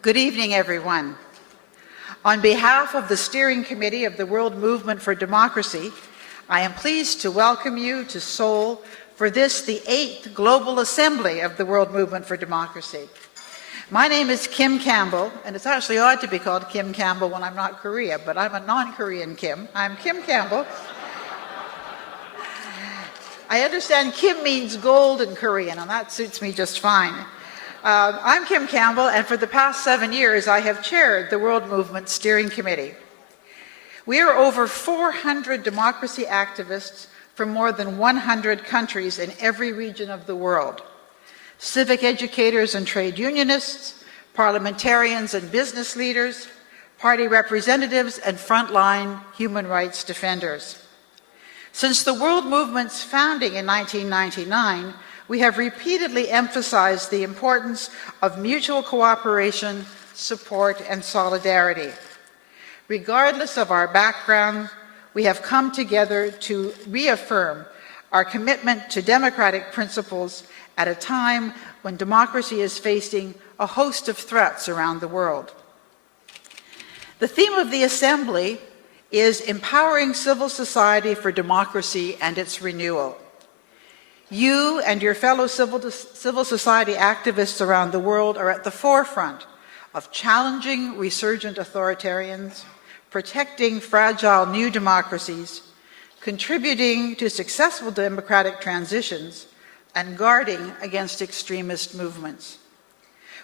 Good evening, everyone. On behalf of the Steering Committee of the World Movement for Democracy, I am pleased to welcome you to Seoul for this, the 8th Global Assembly of the World Movement for Democracy. My name is Kim Campbell, and it's actually odd to be called Kim Campbell when I'm not Korea, but I'm a non-Korean Kim. I'm Kim Campbell. I understand Kim means gold in Korean, and that suits me just fine. I'm Kim Campbell, and for the past 7 years, I have chaired the World Movement Steering Committee. We are over 400 democracy activists from more than 100 countries in every region of the world. Civic educators and trade unionists, parliamentarians and business leaders, party representatives, and frontline human rights defenders. Since the World Movement's founding in 1999, we have repeatedly emphasized the importance of mutual cooperation, support, and solidarity. Regardless of our background, we have come together to reaffirm our commitment to democratic principles at a time when democracy is facing a host of threats around the world. The theme of the Assembly is Empowering Civil Society for Democracy and its Renewal. You and your fellow civil society activists around the world are at the forefront of challenging resurgent authoritarians, protecting fragile new democracies, contributing to successful democratic transitions, and guarding against extremist movements.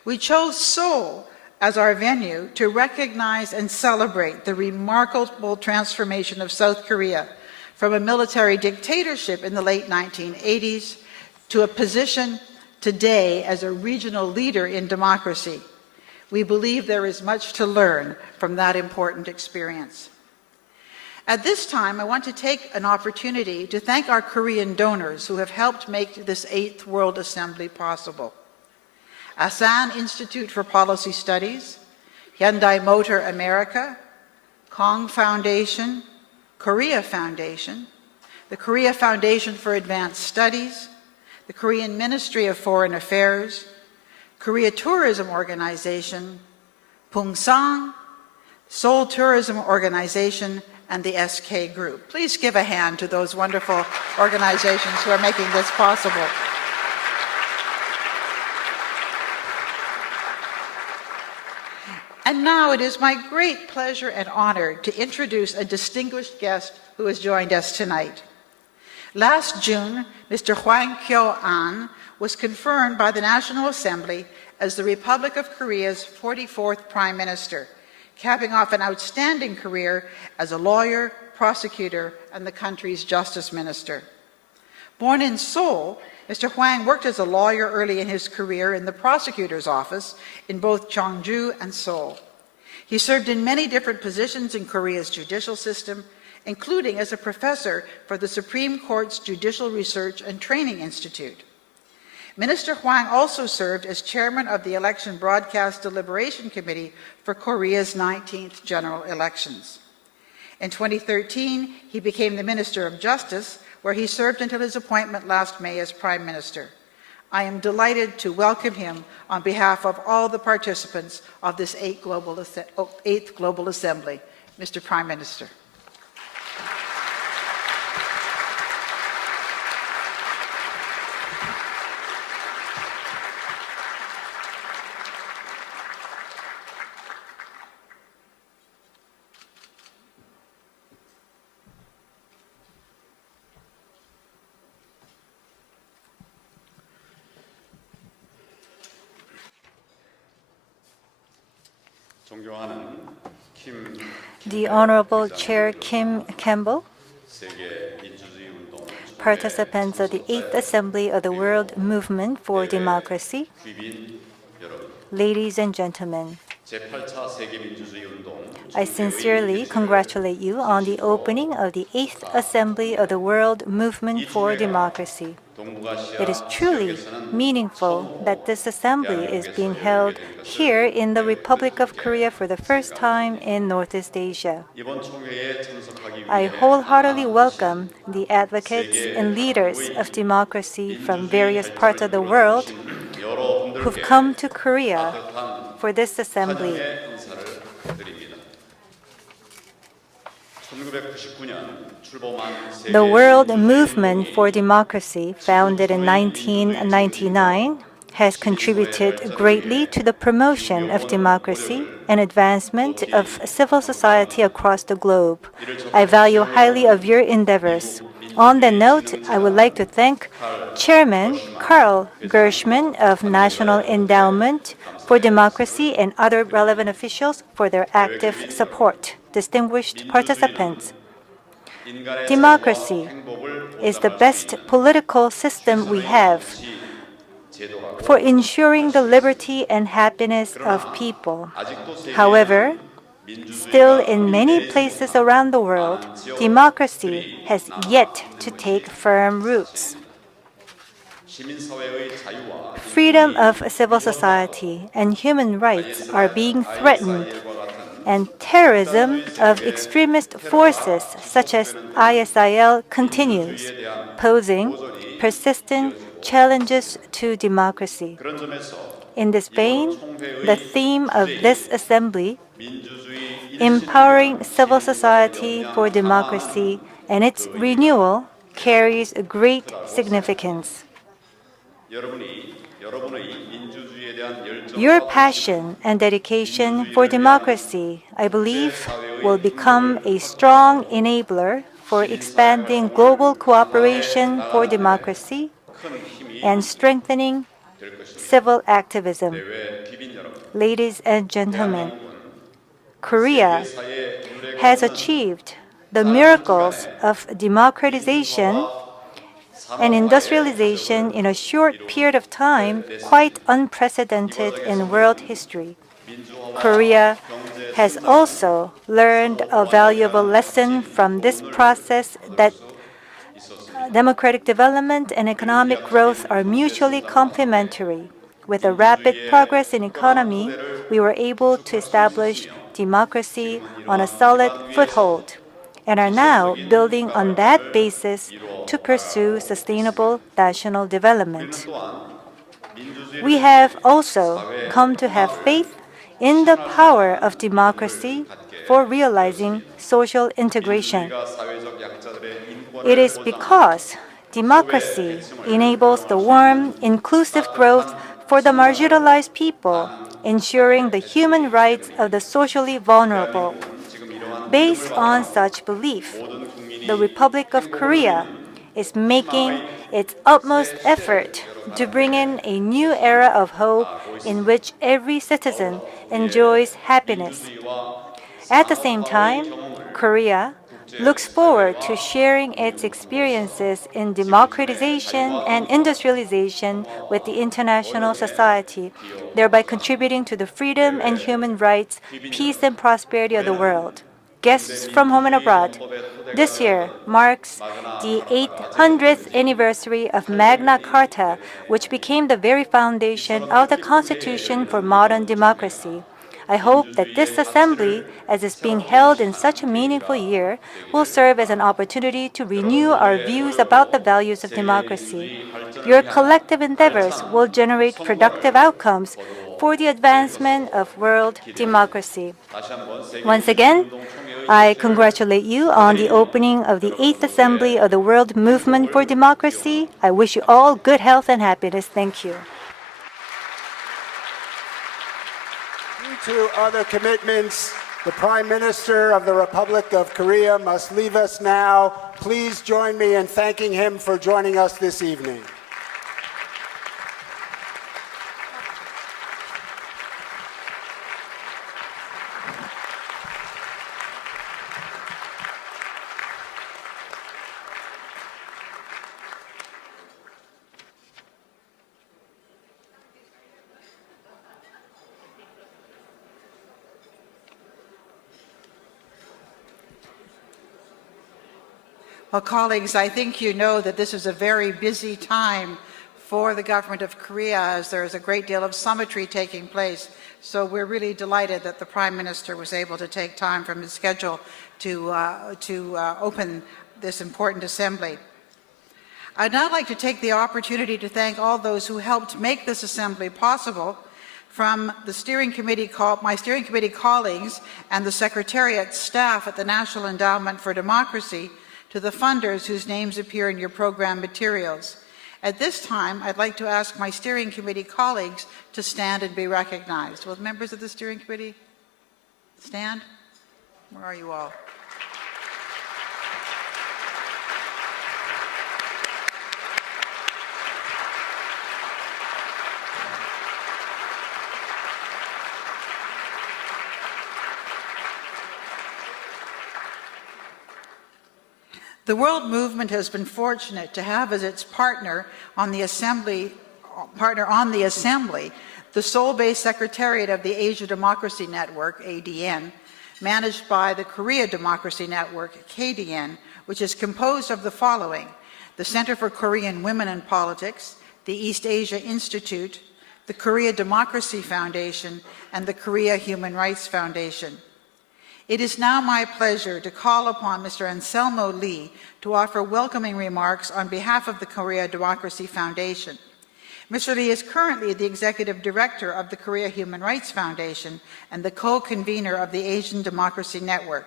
We chose Seoul as our venue to recognize and celebrate the remarkable transformation of South Korea from a military dictatorship in the late 1980s to a position today as a regional leader in democracy. We believe there is much to learn from that important experience. At this time, I want to take an opportunity to thank our Korean donors who have helped make this 8th World Assembly possible. Asan Institute for Policy Studies, Hyundai Motor America, Kong Foundation, Korea Foundation, the Korea Foundation for Advanced Studies, the Korean Ministry of Foreign Affairs, Korea Tourism Organization, Pungsang, Seoul Tourism Organization, and the SK Group. Please give a hand to those wonderful organizations who are making this possible. And now it is my great pleasure and honor to introduce a distinguished guest who has joined us tonight. Last June, Mr. Hwang Kyo-an was confirmed by the National Assembly as the Republic of Korea's 44th Prime Minister, capping off an outstanding career as a lawyer, prosecutor, and the country's justice minister. Born in Seoul, Mr. Hwang worked as a lawyer early in his career in the prosecutor's office in both Cheongju and Seoul. He served in many different positions in Korea's judicial system, including as a professor for the Supreme Court's Judicial Research and Training Institute. Minister Hwang also served as chairman of the Election Broadcast Deliberation Committee for Korea's 19th general elections. In 2013, he became the Minister of Justice, where he served until his appointment last May as Prime Minister. I am delighted to welcome him on behalf of all the participants of this 8th Global Assembly. Mr. Prime Minister. The Honorable Chair Kim Campbell, participants of the 8th Assembly of the World Movement for Democracy, ladies and gentlemen, I sincerely congratulate you on the opening of the 8th Assembly of the World Movement for Democracy. It is truly meaningful that this assembly is being held here in the Republic of Korea for the first time in Northeast Asia. I wholeheartedly welcome the advocates and leaders of democracy from various parts of the world who've come to Korea for this assembly. The World Movement for Democracy, founded in 1999, has contributed greatly to the promotion of democracy and advancement of civil society across the globe. I value highly of your endeavors. On that note, I would like to thank Chairman Karl Gershman of National Endowment for Democracy and other relevant officials for their active support. Distinguished participants, democracy is the best political system we have for ensuring the liberty and happiness of people. However, still in many places around the world, democracy has yet to take firm roots. Freedom of civil society and human rights are being threatened, and terrorism of extremist forces such as ISIL continues, posing persistent challenges to democracy. In this vein, the theme of this assembly, Empowering Civil Society for Democracy and its renewal, carries a great significance. Your passion and dedication for democracy, I believe, will become a strong enabler for expanding global cooperation for democracy and strengthening civil activism. Ladies and gentlemen, Korea has achieved the miracles of democratization and industrialization in a short period of time, quite unprecedented in world history. Korea has also learned a valuable lesson from this process that democratic development and economic growth are mutually complementary. With a rapid progress in economy, we were able to establish democracy on a solid foothold and are now building on that basis to pursue sustainable national development. We have also come to have faith in the power of democracy for realizing social integration. It is because democracy enables the warm, inclusive growth for the marginalized people, ensuring the human rights of the socially vulnerable. Based on such belief, the Republic of Korea is making its utmost effort to bring in a new era of hope in which every citizen enjoys happiness. At the same time, Korea looks forward to sharing its experiences in democratization and industrialization with the international society, thereby contributing to the freedom and human rights, peace and prosperity of the world. Guests from home and abroad, this year marks the 800th anniversary of Magna Carta, which became the very foundation of the Constitution for modern democracy. I hope that this assembly, as is being held in such a meaningful year, will serve as an opportunity to renew our views about the values of democracy. Your collective endeavors will generate productive outcomes for the advancement of world democracy. Once again, I congratulate you on the opening of the 8th Assembly of the World Movement for Democracy. I wish you all good health and happiness. Thank you. Due to other commitments, the Prime Minister of the Republic of Korea must leave us now. Please join me in thanking him for joining us this evening. Well, colleagues, I think you know that this is a very busy time for the government of Korea as there is a great deal of summitry taking place. So we're really delighted that the Prime Minister was able to take time from his schedule to open this important assembly. I'd now like to take the opportunity to thank all those who helped make this assembly possible, from the my steering committee colleagues and the Secretariat staff at the National Endowment for Democracy to the funders whose names appear in your program materials. At this time, I'd like to ask my steering committee colleagues to stand and be recognized. Will the members of the steering committee stand? Where are you all? The World Movement has been fortunate to have as its partner on the Assembly, the Seoul-based Secretariat of the Asia Democracy Network, ADN, managed by the Korea Democracy Network, KDN, which is composed of the following: the Center for Korean Women in Politics, the East Asia Institute, the Korea Democracy Foundation, and the Korea Human Rights Foundation. It is now my pleasure to call upon Mr. Anselmo Lee to offer welcoming remarks on behalf of the Korea Democracy Foundation. Mr. Lee is currently the Executive Director of the Korea Human Rights Foundation and the co-convener of the Asian Democracy Network.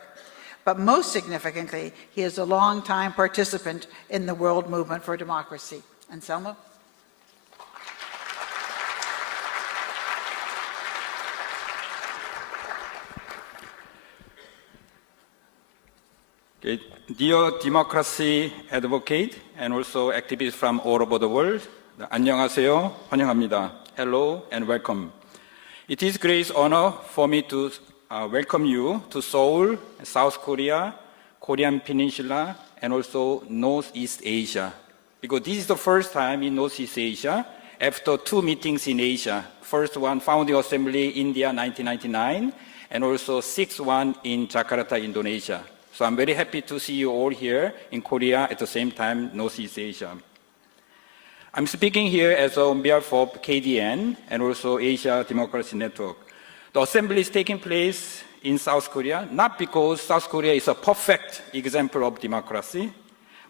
But most significantly, he is a long-time participant in the World Movement for Democracy. Anselmo? Okay. Dear democracy advocate and also activists from all over the world, 안녕하세요, 환영합니다. Hello and welcome. It is great honor for me to welcome you to Seoul, South Korea, Korean Peninsula, and also Northeast Asia. Because this is the first time in Northeast Asia after two meetings in Asia. First one, Founding Assembly, India, 1999, and also sixth one in Jakarta, Indonesia. So I'm very happy to see you all here in Korea at the same time, Northeast Asia. I'm speaking here on behalf of KDN and also Asia Democracy Network. The assembly is taking place in South Korea, not because South Korea is a perfect example of democracy,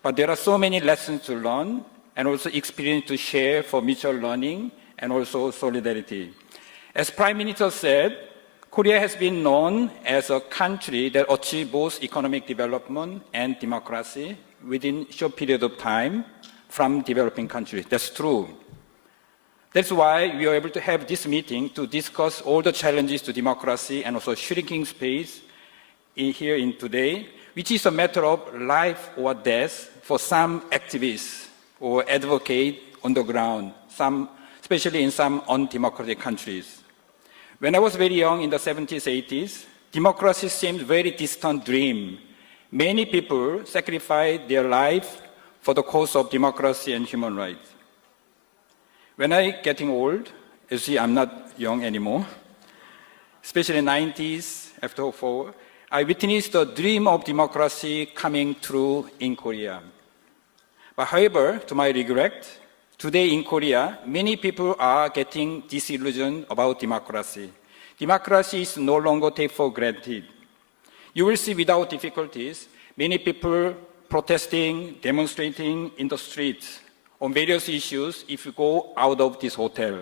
but there are so many lessons to learn and also experience to share for mutual learning and also solidarity. As Prime Minister said, Korea has been known as a country that achieved both economic development and democracy within a short period of time from developing countries. That's true. That's why we are able to have this meeting to discuss all the challenges to democracy and also shrinking space here today, which is a matter of life or death for some activists or advocates on the ground, especially in some undemocratic countries. When I was very young in the 70s, 80s, democracy seemed a very distant dream. Many people sacrificed their life for the cause of democracy and human rights. When I'm getting old, you see I'm not young anymore, especially in the 90s, after 2004, I witnessed the dream of democracy coming true in Korea. But however, to my regret, today in Korea, many people are getting disillusioned about democracy. Democracy is no longer taken for granted. You will see without difficulties, many people protesting, demonstrating in the streets on various issues if you go out of this hotel.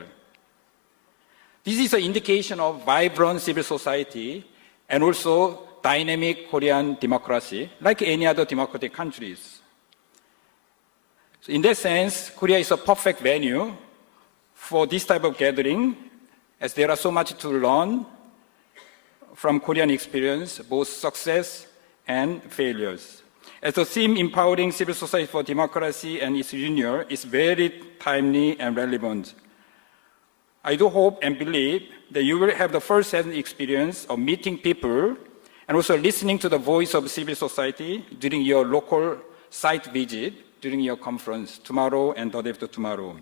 This is an indication of vibrant civil society and also dynamic Korean democracy, like any other democratic countries. So in that sense, Korea is a perfect venue for this type of gathering, as there are so much to learn from Korean experience, both success and failures. As the theme Empowering Civil Society for Democracy and its Union is very timely and relevant. I do hope and believe that you will have the first-hand experience of meeting people and also listening to the voice of civil society during your local site visit during your conference tomorrow and the day after tomorrow.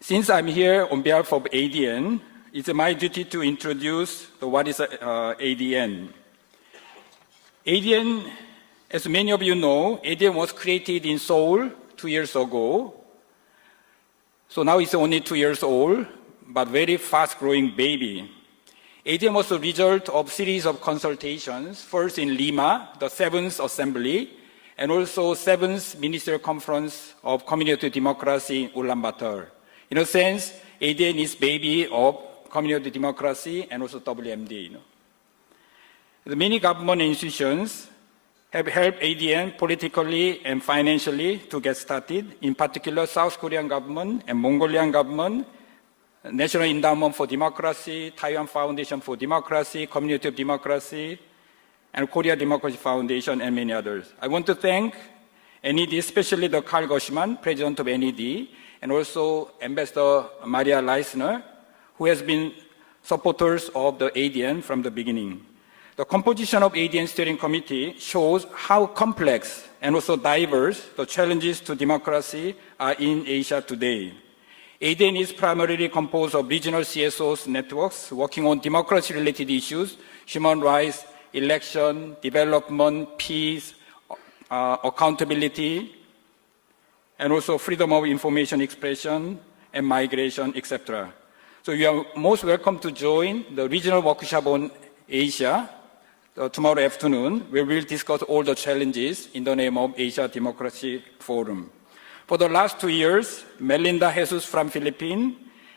Since I'm here on behalf of ADN, it's my duty to introduce what is ADN. ADN, as many of you know, ADN was created in Seoul 2 years ago. So now it's only 2 years old, but very fast-growing baby. ADN was a result of a series of consultations, first in Lima, the 7th Assembly, and also 7th Ministerial Conference of Community Democracy in Ulaanbaatar. In a sense, ADN is baby of community democracy and also WMD. The many government institutions have helped ADN politically and financially to get started, in particular South Korean government and Mongolian government, National Endowment for Democracy, Taiwan Foundation for Democracy, Community of Democracy, and Korea Democracy Foundation, and many others. I want to thank NED, especially the Karl Goshman, president of NED, and also Ambassador Maria Leisner, who has been supporters of the ADN from the beginning. The composition of ADN steering committee shows how complex and also diverse the challenges to democracy are in Asia today. ADN is primarily composed of regional CSOs networks working on democracy-related issues, human rights, election, development, peace, accountability, and also freedom of information expression and migration, etc. So you are most welcome to join the regional workshop on Asia tomorrow afternoon, where we'll discuss all the challenges in the name of Asia Democracy Forum. For the last 2 years, Melinda Jesus from Philippines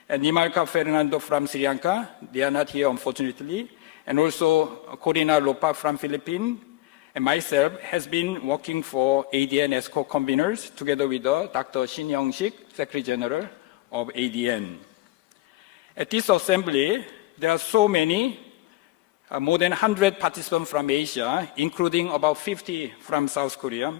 and Nimalka Fernando from Sri Lanka, they are not here unfortunately, and also Corina Lopa from Philippines, and myself has been working for ADN as co-conveners together with Dr. Shin Young-sik, Secretary General of ADN. At this assembly, there are so many, more than 100 participants from Asia, including about 50 from South Korea.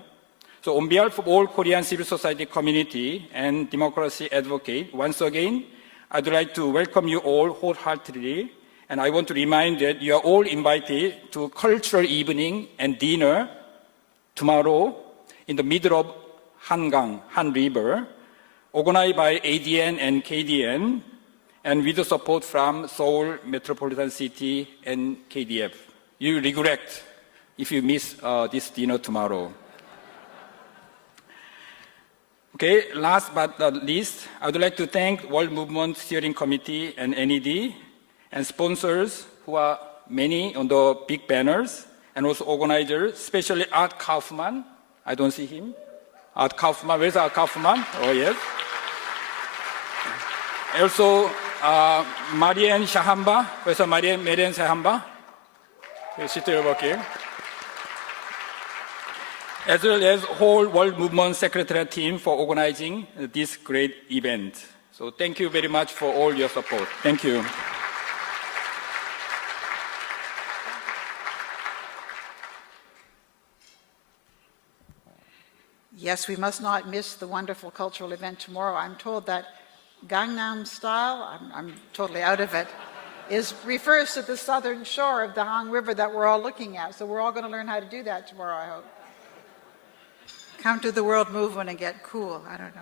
So on behalf of all Korean civil society community and democracy advocate, once again, I'd like to welcome you all wholeheartedly. And I want to remind that you are all invited to cultural evening and dinner tomorrow in the middle of Han River, organized by ADN and KDN, and with the support from Seoul Metropolitan City and KDF. You regret if you miss this dinner tomorrow. Okay, last but not least, I would like to thank World Movement Steering Committee and NED and sponsors who are many on the big banners, and also organizers, especially Art Kaufman. I don't see him. Art Kaufman, where's Art Kaufman? Oh, yes. Also, Marianne Shahamba. Where's Marianne Shahamba? She's still working. As well as whole World Movement Secretariat team for organizing this great event. So thank you very much for all your support. Thank you. Yes, we must not miss the wonderful cultural event tomorrow. I'm told that Gangnam Style, I'm totally out of it, refers to the southern shore of the Han River that we're all looking at. So we're all going to learn how to do that tomorrow, I hope. Come to the World Movement and get cool. I don't know.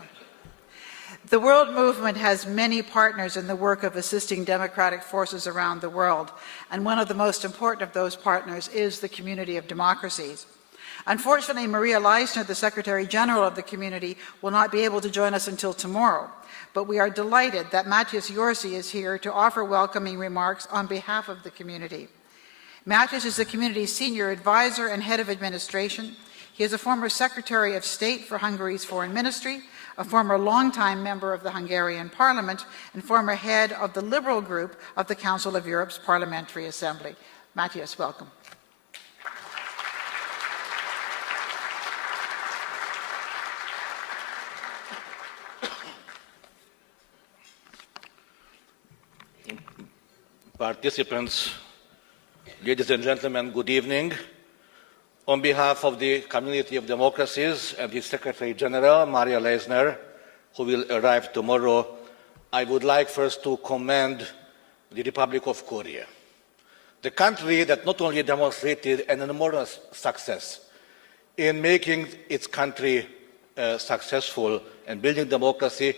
The World Movement has many partners in the work of assisting democratic forces around the world, and one of the most important of those partners is the Community of Democracies. Unfortunately, Maria Leisner, the Secretary General of the community, will not be able to join us until tomorrow, but we are delighted that Matthias Yorsi is here to offer welcoming remarks on behalf of the community. Matthias is the community's senior advisor and head of administration. He is a former Secretary of State for Hungary's Foreign Ministry, a former longtime member of the Hungarian Parliament, and former head of the Liberal Group of the Council of Europe's Parliamentary Assembly. Matthias, welcome. Participants, ladies and gentlemen, good evening. On behalf of the Community of Democracies and the Secretary General, Maria Leisner, who will arrive tomorrow, I would like first to commend the Republic of Korea, the country that not only demonstrated an enormous success in making its country successful and building democracy,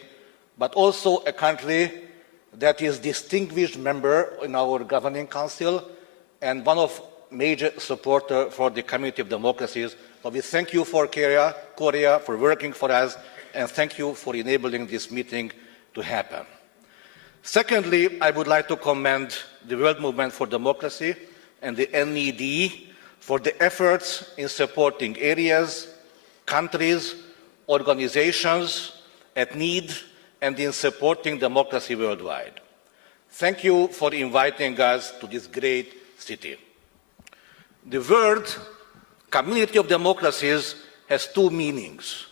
but also a country that is distinguished member in our governing council and one of major supporter for the Community of Democracies. So we thank you for Korea for working for us, and thank you for enabling this meeting to happen. Secondly, I would like to commend the World Movement for Democracy and the NED for the efforts in supporting areas countries, organizations at need and in supporting democracy worldwide. Thank you for inviting us to this great city. The word community of democracies has two meanings.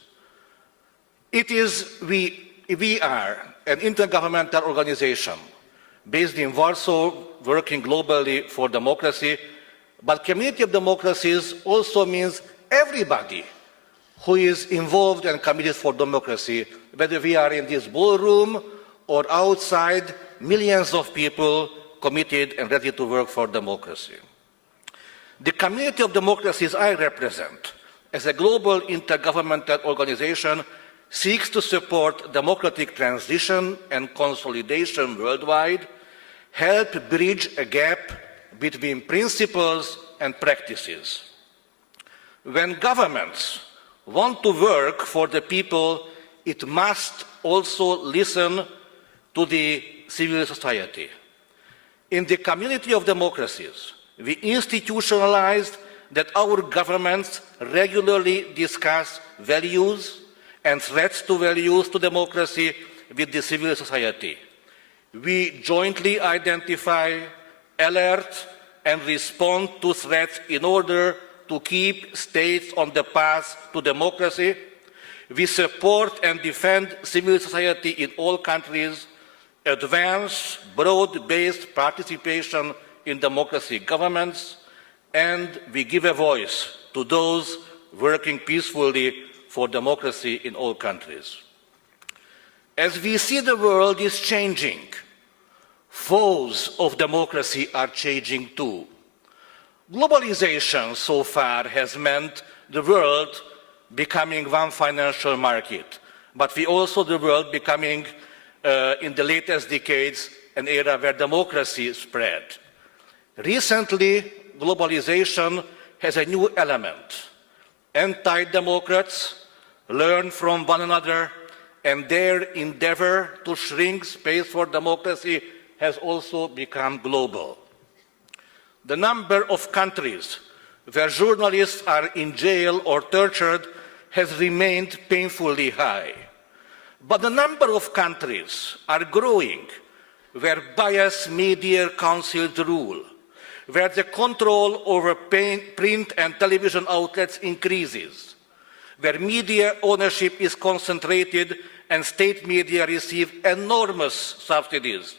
It is we are an intergovernmental organization based in Warsaw, working globally for democracy, but community of democracies also means everybody who is involved and committed for democracy, whether we are in this ballroom or outside, millions of people committed and ready to work for democracy. The community of democracies I represent, as a global intergovernmental organization, seeks to support democratic transition and consolidation worldwide, help bridge a gap between principles and practices. When governments want to work for the people, it must also listen to the civil society. In the community of democracies, we institutionalized that our governments regularly discuss values and threats to values to democracy with the civil society. We jointly identify, alert, and respond to threats in order to keep states on the path to democracy. We support and defend civil society in all countries, advance broad-based participation in democracy governments, and we give a voice to those working peacefully for democracy in all countries. As we see the world is changing, foes of democracy are changing too. Globalization so far has meant the world becoming one financial market, but we also the world becoming, in the latest decades, an era where democracy spread. Recently, globalization has a new element. Anti-democrats learn from one another, and their endeavor to shrink space for democracy has also become global. The number of countries where journalists are in jail or tortured has remained painfully high. But the number of countries are growing where biased media councils rule, where the control over print and television outlets increases, where media ownership is concentrated and state media receive enormous subsidies,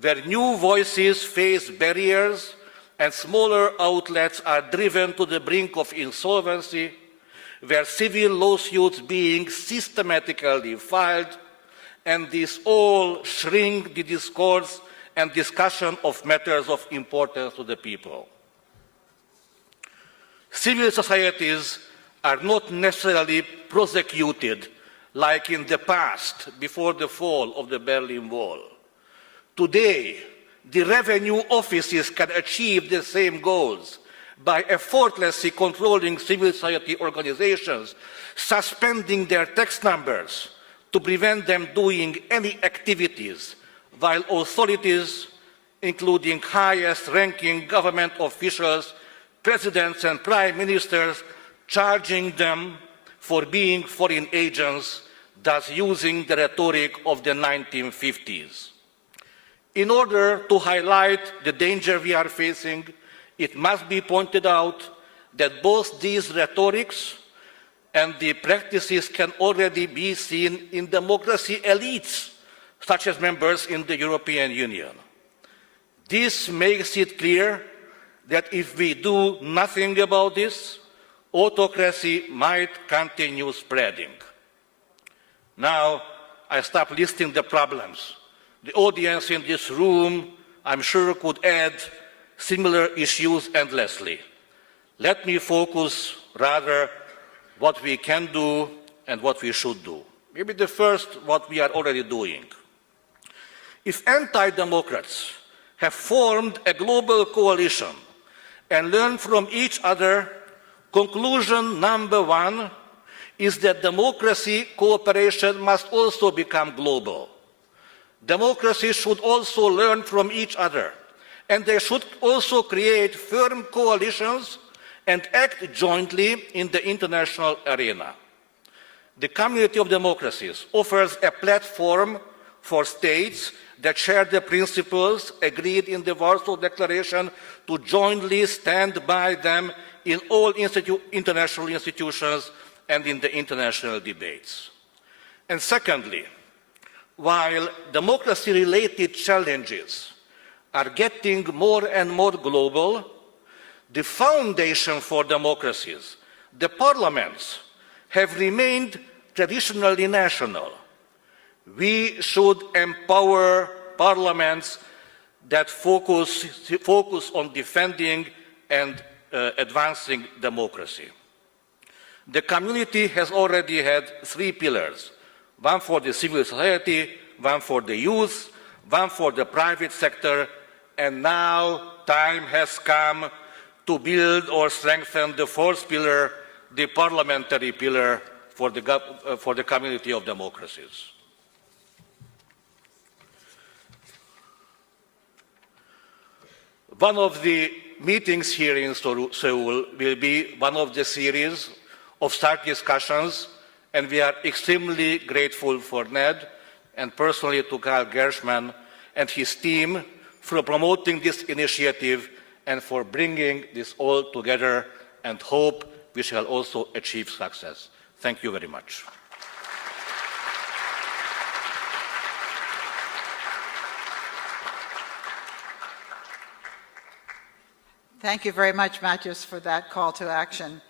where new voices face barriers and smaller outlets are driven to the brink of insolvency, where civil lawsuits being systematically filed, and this all shrink the discourse and discussion of matters of importance to the people. Civil societies are not necessarily prosecuted like in the past before the fall of the Berlin Wall. Today, the revenue offices can achieve the same goals by effortlessly controlling civil society organizations, suspending their tax numbers to prevent them doing any activities, while authorities, including highest-ranking government officials, presidents and prime ministers, charging them for being foreign agents, thus using the rhetoric of the 1950s. In order to highlight the danger we are facing, it must be pointed out that both these rhetorics and the practices can already be seen in democracy elites, such as members in the European Union. This makes it clear that if we do nothing about this, autocracy might continue spreading. Now, I stop listing the problems. The audience in this room, I'm sure, could add similar issues endlessly. Let me focus rather what we can do and what we should do. Maybe the first, what we are already doing. If anti-democrats have formed a global coalition and learned from each other, conclusion number one is that democracy cooperation must also become global. Democracies should also learn from each other, and they should also create firm coalitions and act jointly in the international arena. The Community of Democracies offers a platform for states that share the principles agreed in the Warsaw Declaration to jointly stand by them in all international institutions and in the international debates. And secondly, while democracy-related challenges are getting more and more global, the foundation for democracies, the parliaments, have remained traditionally national. We should empower parliaments that focus on defending and advancing democracy. The community has already had 3 pillars, one for the civil society, one for the youth, one for the private sector, and now time has come to build or strengthen the 4th pillar, the parliamentary pillar for the Community of Democracies. One of the meetings here in Seoul will be one of the series of start discussions, and we are extremely grateful for Ned and personally to Karl Gershman and his team for promoting this initiative and for bringing this all together, and hope we shall also achieve success. Thank you very much. Thank you very much, Matthias, for that call to action.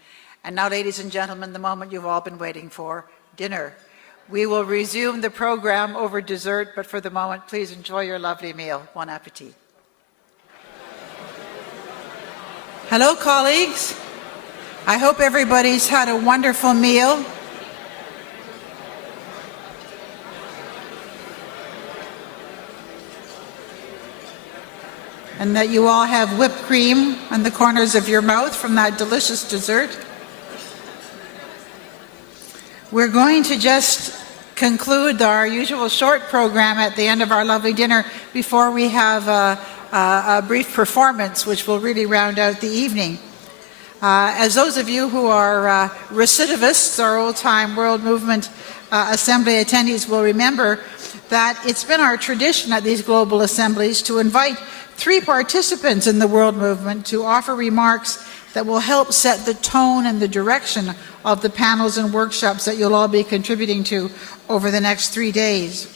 And now, ladies and gentlemen, the moment you've all been waiting for, dinner. We will resume the program over dessert, but for the moment, please enjoy your lovely meal. Bon appetit. Hello, colleagues. I hope everybody's had a wonderful meal. And that you all have whipped cream on the corners of your mouth from that delicious dessert. We're going to just conclude our usual short program at the end of our lovely dinner before we have a brief performance which will really round out the evening. As those of you who are recidivists, our old-time World Movement Assembly attendees will remember that it's been our tradition at these global assemblies to invite 3 participants in the world movement to offer remarks that will help set the tone and the direction of the panels and workshops that you'll all be contributing to over the next 3 days.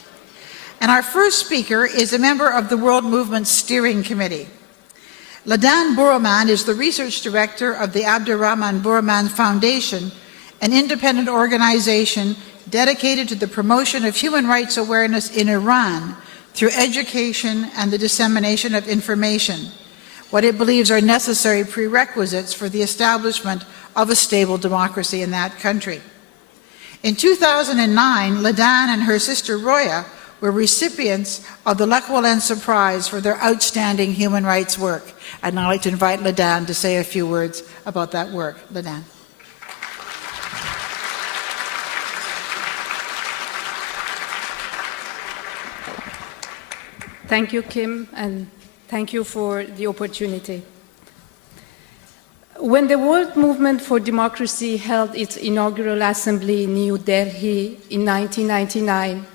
And our first speaker is a member of the World Movement Steering Committee. Ladan Buraman is the research director of the Abdurrahman Buraman Foundation, an independent organization dedicated to the promotion of human rights awareness in Iran through education and the dissemination of information, what it believes are necessary prerequisites for the establishment of a stable democracy in that country. In 2009, Ladan and her sister Roya were recipients of the L'Equivalence Prize for their outstanding human rights work. I'd now like to invite Ladan to say a few words about that work. Ladan. Thank you, Kim, and thank you for the opportunity. When the World Movement for Democracy held its inaugural assembly in New Delhi in 1999,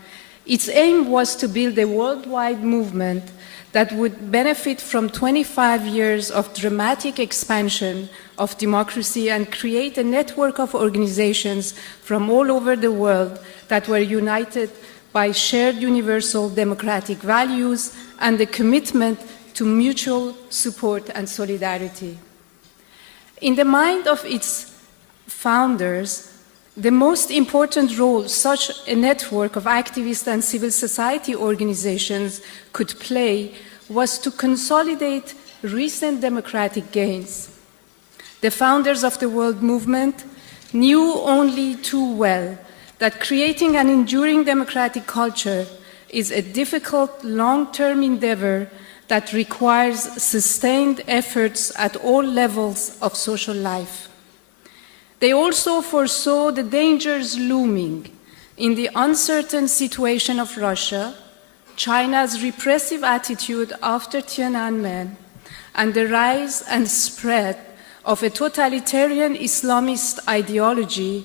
its aim was to build a worldwide movement that would benefit from 25 years of dramatic expansion of democracy and create a network of organizations from all over the world that were united by shared universal democratic values and the commitment to mutual support and solidarity. In the mind of its founders, the most important role such a network of activist and civil society organizations could play was to consolidate recent democratic gains. The founders of the World Movement knew only too well that creating an enduring democratic culture is a difficult long-term endeavor that requires sustained efforts at all levels of social life. They also foresaw the dangers looming in the uncertain situation of Russia, China's repressive attitude after Tiananmen, and the rise and spread of a totalitarian Islamist ideology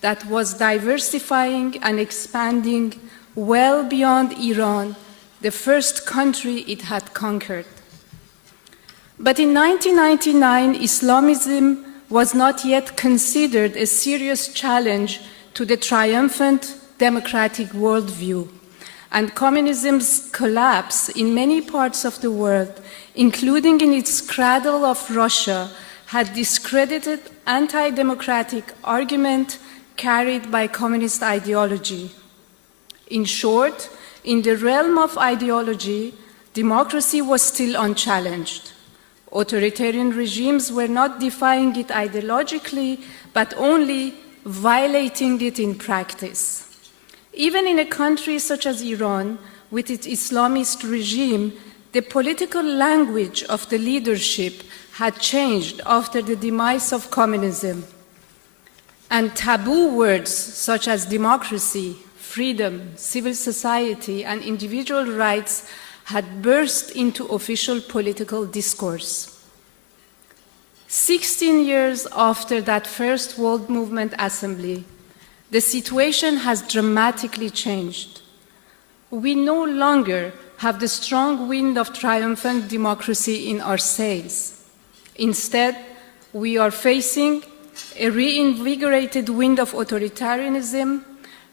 that was diversifying and expanding well beyond Iran, the first country it had conquered. But in 1999, Islamism was not yet considered a serious challenge to the triumphant democratic worldview, and communism's collapse in many parts of the world, including in its cradle of Russia, had discredited anti-democratic argument carried by communist ideology. In short, in the realm of ideology, democracy was still unchallenged. Authoritarian regimes were not defying it ideologically, but only violating it in practice. Even in a country such as Iran, with its Islamist regime, the political language of the leadership had changed after the demise of communism. And taboo words such as democracy, freedom, civil society, and individual rights had burst into official political discourse. 16 years after that first World Movement Assembly, the situation has dramatically changed. We no longer have the strong wind of triumphant democracy in our sails. Instead, we are facing a reinvigorated wind of authoritarianism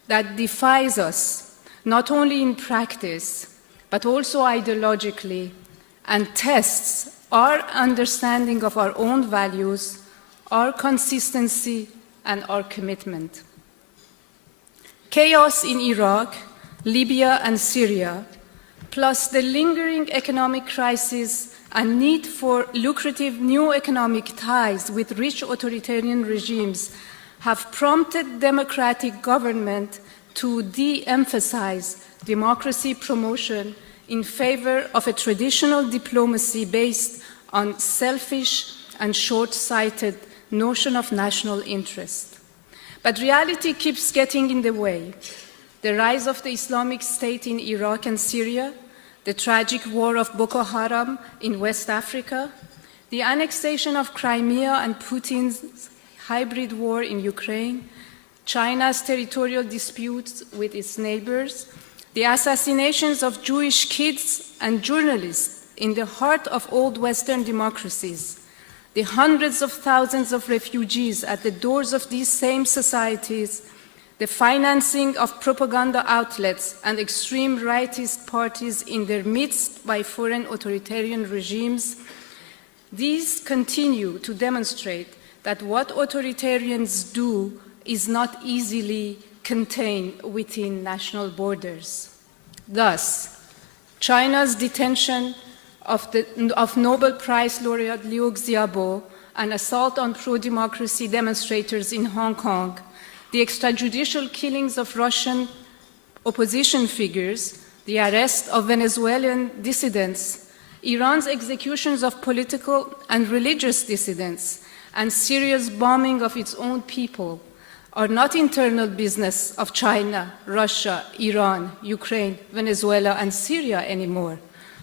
that defies us, not only in practice, but also ideologically, and tests our understanding of our own values, our consistency, and our commitment. Chaos in Iraq, Libya, and Syria, plus the lingering economic crisis and need for lucrative new economic ties with rich authoritarian regimes have prompted democratic government to de-emphasize democracy promotion in favor of a traditional diplomacy based on selfish and short-sighted notion of national interest. But reality keeps getting in the way. The rise of the Islamic State in Iraq and Syria, the tragic war of Boko Haram in West Africa, the annexation of Crimea and Putin's hybrid war in Ukraine, China's territorial disputes with its neighbors, the assassinations of Jewish kids and journalists in the heart of old Western democracies, the hundreds of thousands of refugees at the doors of these same societies, the financing of propaganda outlets and extreme rightist parties in their midst by foreign authoritarian regimes, these continue to demonstrate that what authoritarians do is not easily contained within national borders. Thus, China's detention of Nobel Prize laureate Liu Xiaobo, an assault on pro-democracy demonstrators in Hong Kong, the extrajudicial killings of Russian opposition figures, the arrest of Venezuelan dissidents, Iran's executions of political and religious dissidents, and Syria's bombing of its own people are not internal business of China, Russia, Iran, Ukraine, Venezuela, and Syria anymore.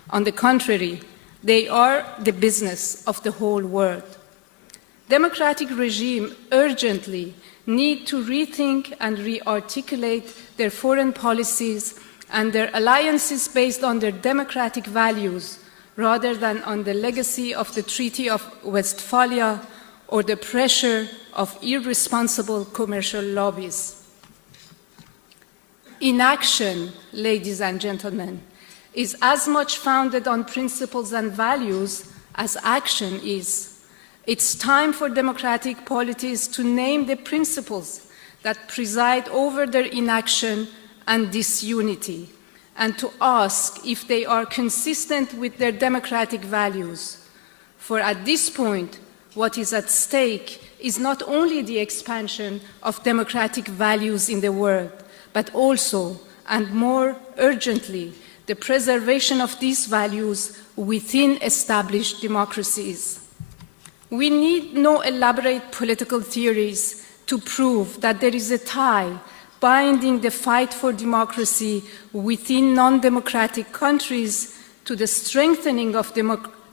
On the contrary, they are the business of the whole world. Democratic regimes urgently need to rethink and re-articulate their foreign policies and their alliances based on their democratic values rather than on the legacy of the Treaty of Westphalia or the pressure of irresponsible commercial lobbies. Inaction, ladies and gentlemen, is as much founded on principles and values as action is. It's time for democratic polities to name the principles that preside over their inaction and disunity, and to ask if they are consistent with their democratic values. For at this point, what is at stake is not only the expansion of democratic values in the world, but also, and more urgently, the preservation of these values within established democracies. We need no elaborate political theories to prove that there is a tie binding the fight for democracy within non-democratic countries to the strengthening of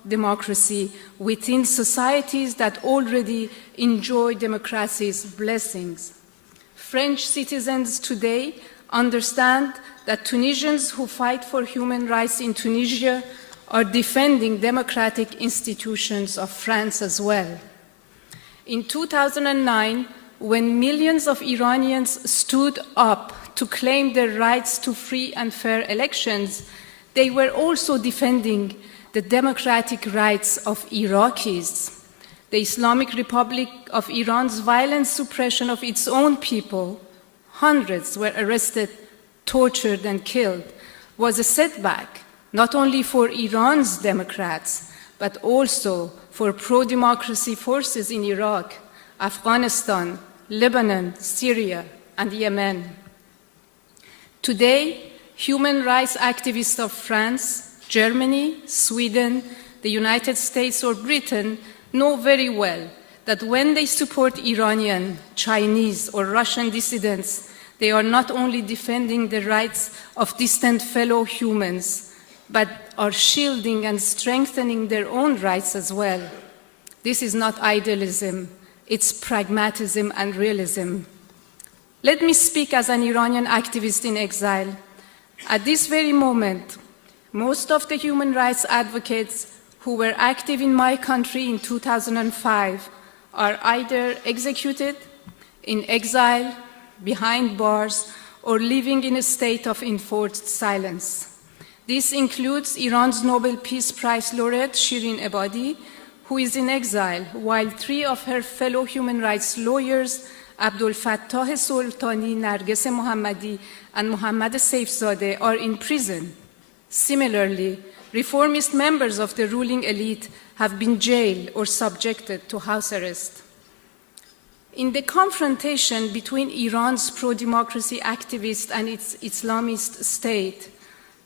democracy within societies that already enjoy democracy's blessings. French citizens today understand that Tunisians who fight for human rights in Tunisia are defending democratic institutions of France as well. In 2009, when millions of Iranians stood up to claim their rights to free and fair elections, they were also defending the democratic rights of Iraqis. The Islamic Republic of Iran's violent suppression of its own people, hundreds were arrested, tortured, and killed, was a setback, not only for Iran's Democrats, but also for pro-democracy forces in Iraq, Afghanistan, Lebanon, Syria, and Yemen. Today, human rights activists of France, Germany, Sweden, the United States, or Britain know very well that when they support Iranian, Chinese, or Russian dissidents, they are not only defending the rights of distant fellow humans, but are shielding and strengthening their own rights as well. This is not idealism, it's pragmatism and realism. Let me speak as an Iranian activist in exile. At this very moment, most of the human rights advocates who were active in my country in 2005 are either executed, in exile, behind bars, or living in a state of enforced silence. This includes Iran's Nobel Peace Prize laureate Shirin Ebadi, who is in exile, while 3 of her fellow human rights lawyers, Abdul Fattah Sultani, Narges Mohammadi, and Mohammad Saifzadeh, are in prison. Similarly, reformist members of the ruling elite have been jailed or subjected to house arrest. In the confrontation between Iran's pro-democracy activists and its Islamist state,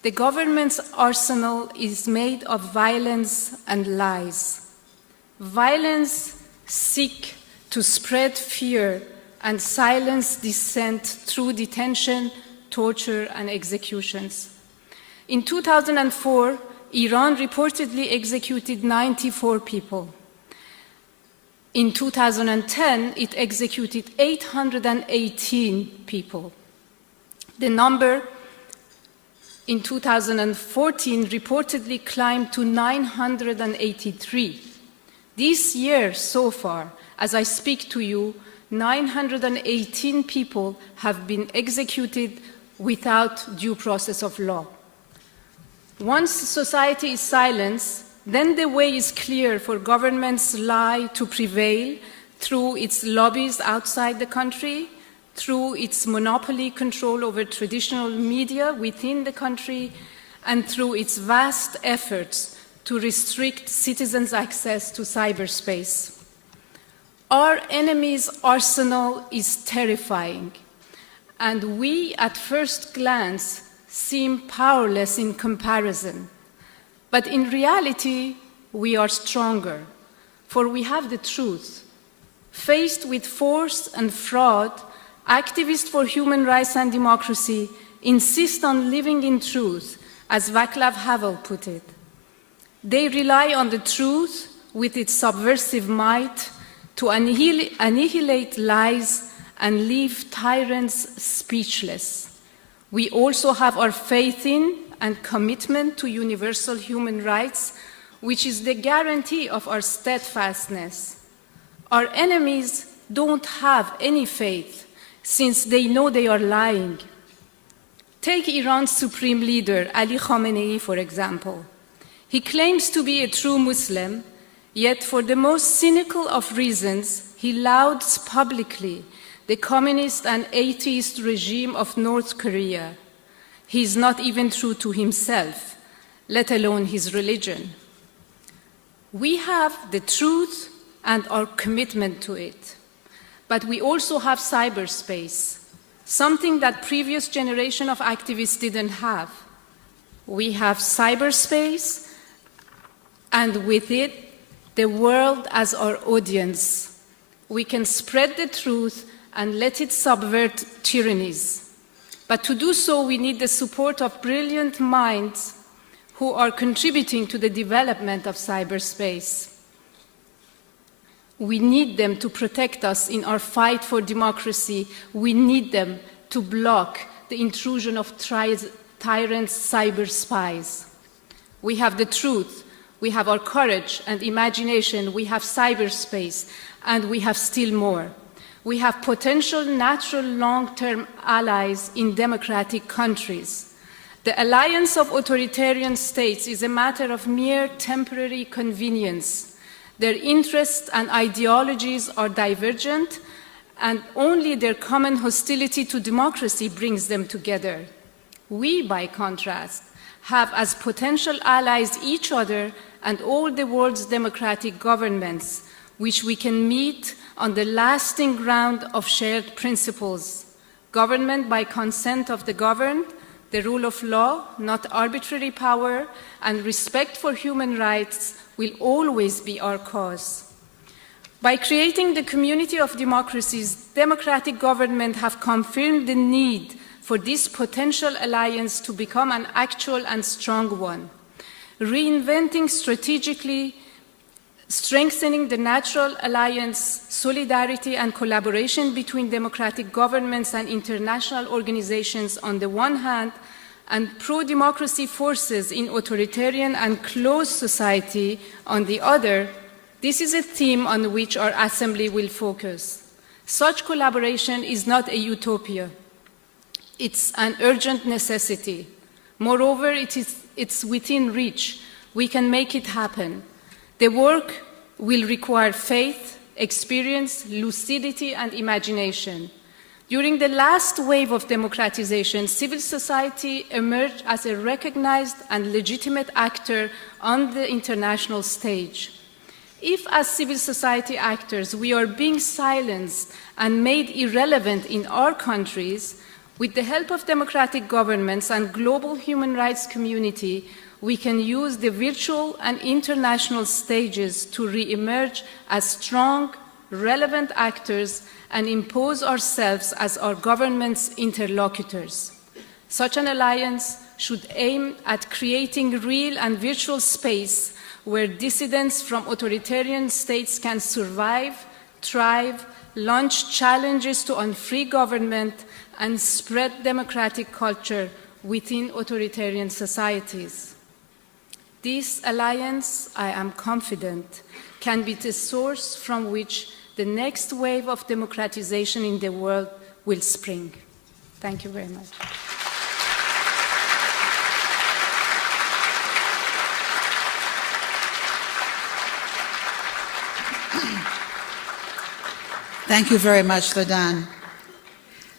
the government's arsenal is made of violence and lies. Violence seeks to spread fear and silence dissent through detention, torture, and executions. In 2004, Iran reportedly executed 94 people. In 2010, it executed 818 people. The number in 2014 reportedly climbed to 983. This year, so far, as I speak to you, 918 people have been executed without due process of law. Once society is silenced, then the way is clear for government's lie to prevail through its lobbies outside the country, through its monopoly control over traditional media within the country, and through its vast efforts to restrict citizens' access to cyberspace. Our enemy's arsenal is terrifying, and we, at first glance, seem powerless in comparison. But in reality, we are stronger, for we have the truth. Faced with force and fraud, activists for human rights and democracy insist on living in truth, as Václav Havel put it. They rely on the truth with its subversive might to annihilate lies and leave tyrants speechless. We also have our faith in and commitment to universal human rights, which is the guarantee of our steadfastness. Our enemies don't have any faith, since they know they are lying. Take Iran's supreme leader, Ali Khamenei, for example. He claims to be a true Muslim, yet for the most cynical of reasons, he lauds publicly the communist and atheist regime of North Korea. He is not even true to himself, let alone his religion. We have the truth and our commitment to it, but we also have cyberspace, something that previous generation of activists didn't have. We have cyberspace, and with it, the world as our audience. We can spread the truth and let it subvert tyrannies. But to do so, we need the support of brilliant minds who are contributing to the development of cyberspace. We need them to protect us in our fight for democracy. We need them to block the intrusion of tyrants, cyber spies. We have the truth, we have our courage and imagination, we have cyberspace, and we have still more. We have potential natural long-term allies in democratic countries. The alliance of authoritarian states is a matter of mere temporary convenience. Their interests and ideologies are divergent, and only their common hostility to democracy brings them together. We, by contrast, have as potential allies each other and all the world's democratic governments, which we can meet on the lasting ground of shared principles: government by consent of the governed, the rule of law, not arbitrary power, and respect for human rights will always be our cause. By creating the community of democracies, democratic governments have confirmed the need for this potential alliance to become an actual and strong one. Reinventing strategically, strengthening the natural alliance, solidarity and collaboration between democratic governments and international organizations on the one hand, and pro-democracy forces in authoritarian and closed society on the other, this is a theme on which our Assembly will focus. Such collaboration is not a utopia. It's an urgent necessity. Moreover, it's within reach. We can make it happen. The work will require faith, experience, lucidity, and imagination. During the last wave of democratization, civil society emerged as a recognized and legitimate actor on the international stage. If, as civil society actors, we are being silenced and made irrelevant in our countries, with the help of democratic governments and global human rights community, we can use the virtual and international stages to re-emerge as strong, relevant actors and impose ourselves as our government's interlocutors. Such an alliance should aim at creating real and virtual space where dissidents from authoritarian states can survive, thrive, launch challenges to unfree government, and spread democratic culture within authoritarian societies. This alliance, I am confident, can be the source from which the next wave of democratization in the world will spring. Thank you very much. Thank you very much, Ladan.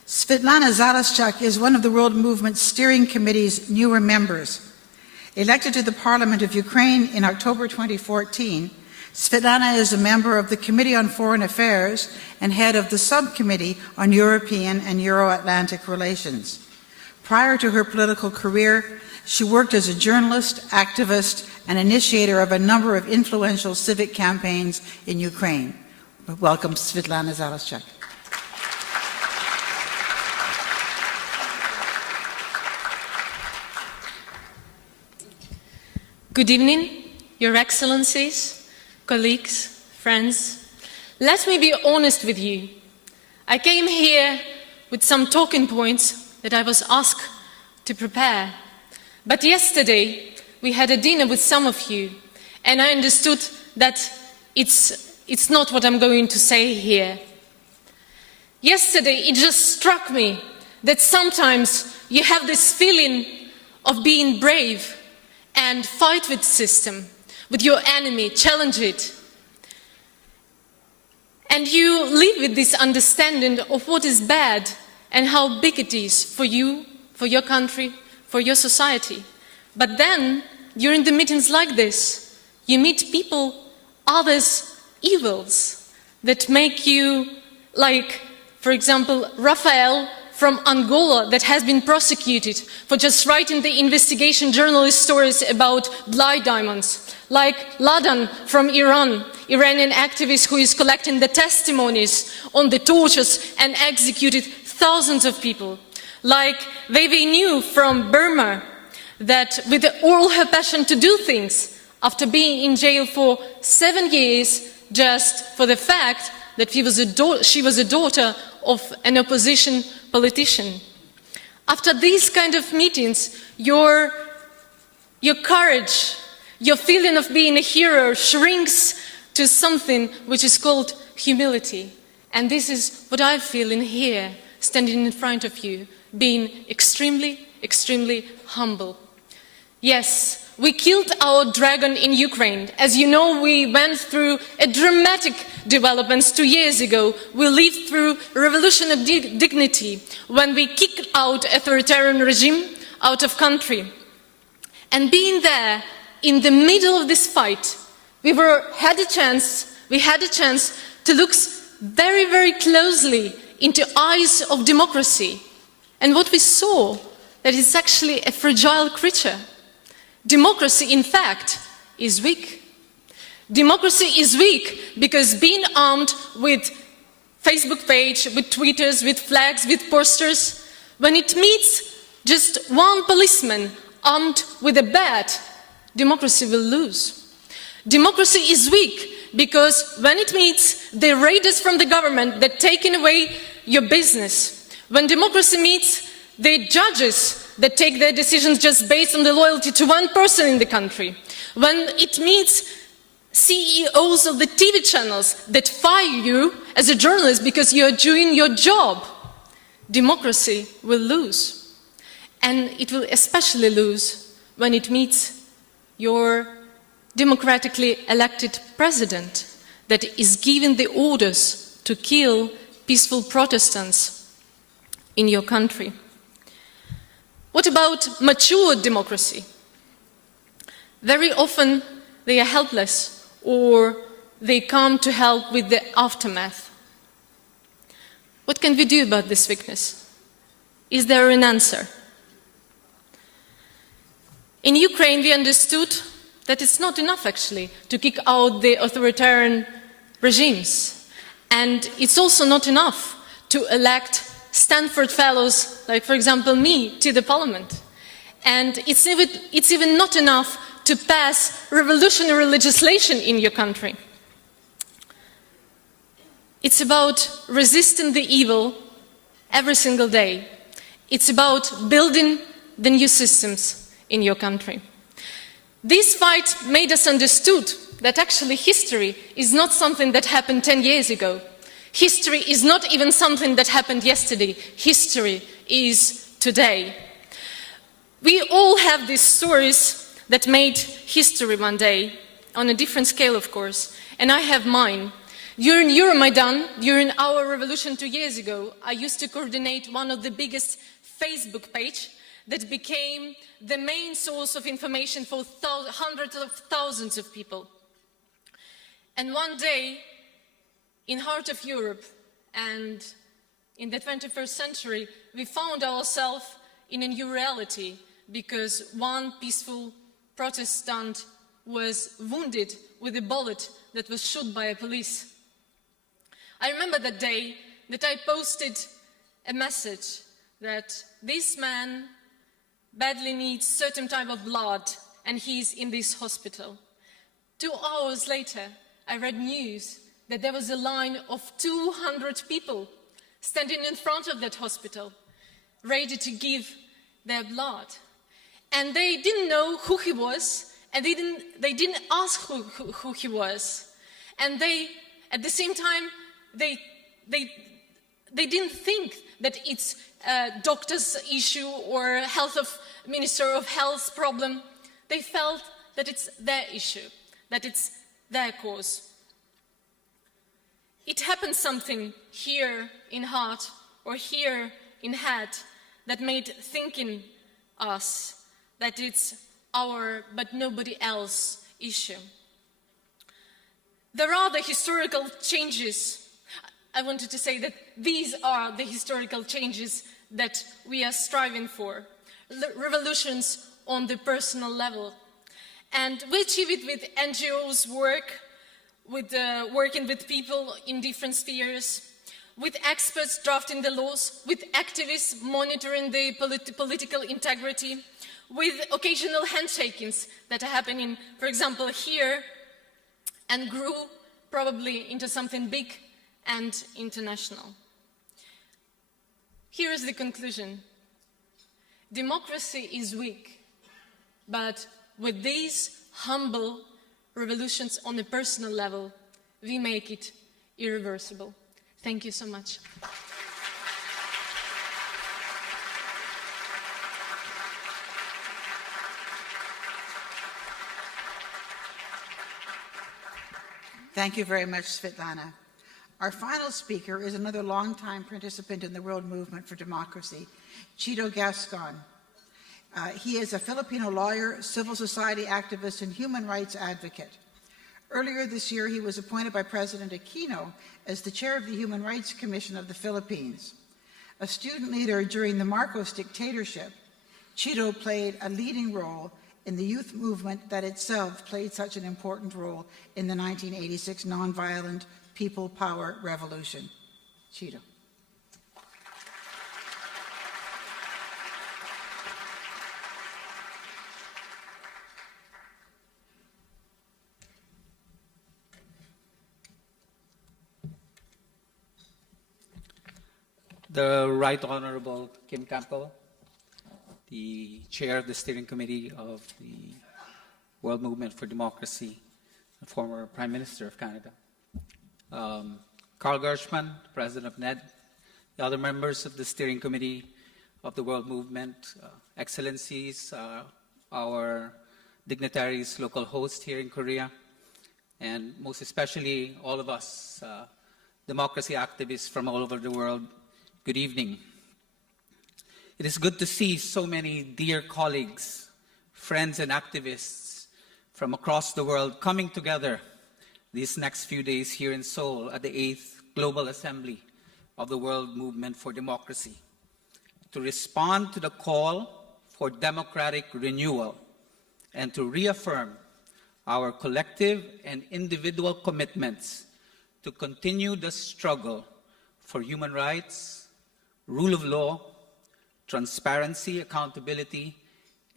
Svetlana Zaleschuk is one of the World Movement Steering Committee's newer members. Elected to the Parliament of Ukraine in October 2014, Svetlana is a member of the Committee on Foreign Affairs and head of the Subcommittee on European and Euro-Atlantic Relations. Prior to her political career, she worked as a journalist, activist, and initiator of a number of influential civic campaigns in Ukraine. Welcome, Svetlana Zaleschuk. Good evening, Your Excellencies, colleagues, friends. Let me be honest with you. I came here with some talking points that I was asked to prepare. But yesterday, we had a dinner with some of you, and I understood that it's not what I'm going to say here. Yesterday, it just struck me that sometimes you have this feeling of being brave and fight with the system, with your enemy, challenge it. And you live with this understanding of what is bad and how big it is for you, for your country, for your society. But then, during the meetings like this, you meet people, others, evils, that make you, like, for example, Rafael from Angola that has been prosecuted for just writing the investigation journalist stories about blood diamonds, like Ladan from Iran, Iranian activist who is collecting the testimonies on the tortures and executed thousands of people, like Wei Wei Niu from Burma, that with all her passion to do things, after being in jail for 7 years just for the fact that she was a daughter of an opposition politician. After these kind of meetings, your courage, your feeling of being a hero shrinks to something which is called humility. And this is what I feel in here, standing in front of you, being extremely, extremely humble. Yes, we killed our dragon in Ukraine. As you know, we went through a dramatic developments 2 years ago. We lived through a revolution of dignity when we kicked out authoritarian regime out of country. And being there in the middle of this fight, we had a chance to look very, very closely into eyes of democracy. And what we saw, that it's actually a fragile creature. Democracy, in fact, is weak. Democracy is weak because being armed with Facebook page, with tweeters, with flags, with posters, when it meets just one policeman armed with a bat, democracy will lose. Democracy is weak because when it meets the raiders from the government that taking away your business, when democracy meets the judges that take their decisions just based on the loyalty to one person in the country, when it meets CEOs of the TV channels that fire you as a journalist because you're doing your job, democracy will lose. And it will especially lose when it meets your democratically elected president that is giving the orders to kill peaceful Protestants in your country. What about mature democracy? Very often they are helpless or they come to help with the aftermath. What can we do about this weakness? Is there an answer? In Ukraine, we understood that it's not enough, actually, to kick out the authoritarian regimes. And it's also not enough to elect Stanford fellows, like, for example, me, to the parliament. And it's even not enough to pass revolutionary legislation in your country. It's about resisting the evil every single day. It's about building the new systems in your country. This fight made us understood that actually history is not something that happened 10 years ago. History is not even something that happened yesterday. History is today. We all have these stories that made history one day, on a different scale, of course, and I have mine. During Euromaidan, during our revolution 2 years ago, I used to coordinate one of the biggest Facebook pages that became the main source of information for hundreds of thousands of people. And one day, in the heart of Europe and in the 21st century, we found ourselves in a new reality because one peaceful Protestant was wounded with a bullet that was shot by a police. I remember that day that I posted a message that this man badly needs certain type of blood and he's in this hospital. 2 hours later, I read news that there was a line of 200 people standing in front of that hospital, ready to give their blood. And they didn't know who he was, and they didn't ask who he was. And they, at the same time, they didn't think that it's a doctor's issue or Minister of Health's problem. They felt that it's their issue, that it's their cause. It happened something here in heart or here in head that made thinking us that it's our but nobody else issue. There are the historical changes. I wanted to say that these are the historical changes that we are striving for. Revolutions on the personal level. And we achieve it with NGOs' work, with working with people in different spheres, with experts drafting the laws, with activists monitoring the political integrity, with occasional handshakings that happen in, for example, here, and grew probably into something big and international. Here is the conclusion. Democracy is weak, but with these humble revolutions on a personal level, we make it irreversible. Thank you so much. Thank you very much, Svetlana. Our final speaker is another longtime participant in the World Movement for Democracy, Chito Gascon. He is a Filipino lawyer, civil society activist, and human rights advocate. Earlier this year, he was appointed by President Aquino as the chair of the Human Rights Commission of the Philippines. A student leader during the Marcos dictatorship, Chito played a leading role in the youth movement that itself played such an important role in the 1986 nonviolent People Power Revolution. Chito. The Right Honorable Kim Campbell, the Chair of the Steering Committee of the World Movement for Democracy, and former Prime Minister of Canada, Carl Gershman, President of NED, the other members of the Steering Committee of the World Movement, Excellencies, our dignitaries, local hosts here in Korea, and most especially all of us democracy activists from all over the world, good evening. It is good to see so many dear colleagues, friends and activists from across the world coming together these next few days here in Seoul at the 8th Global Assembly of the World Movement for Democracy to respond to the call for democratic renewal and to reaffirm our collective and individual commitments to continue the struggle for human rights, rule of law, transparency, accountability,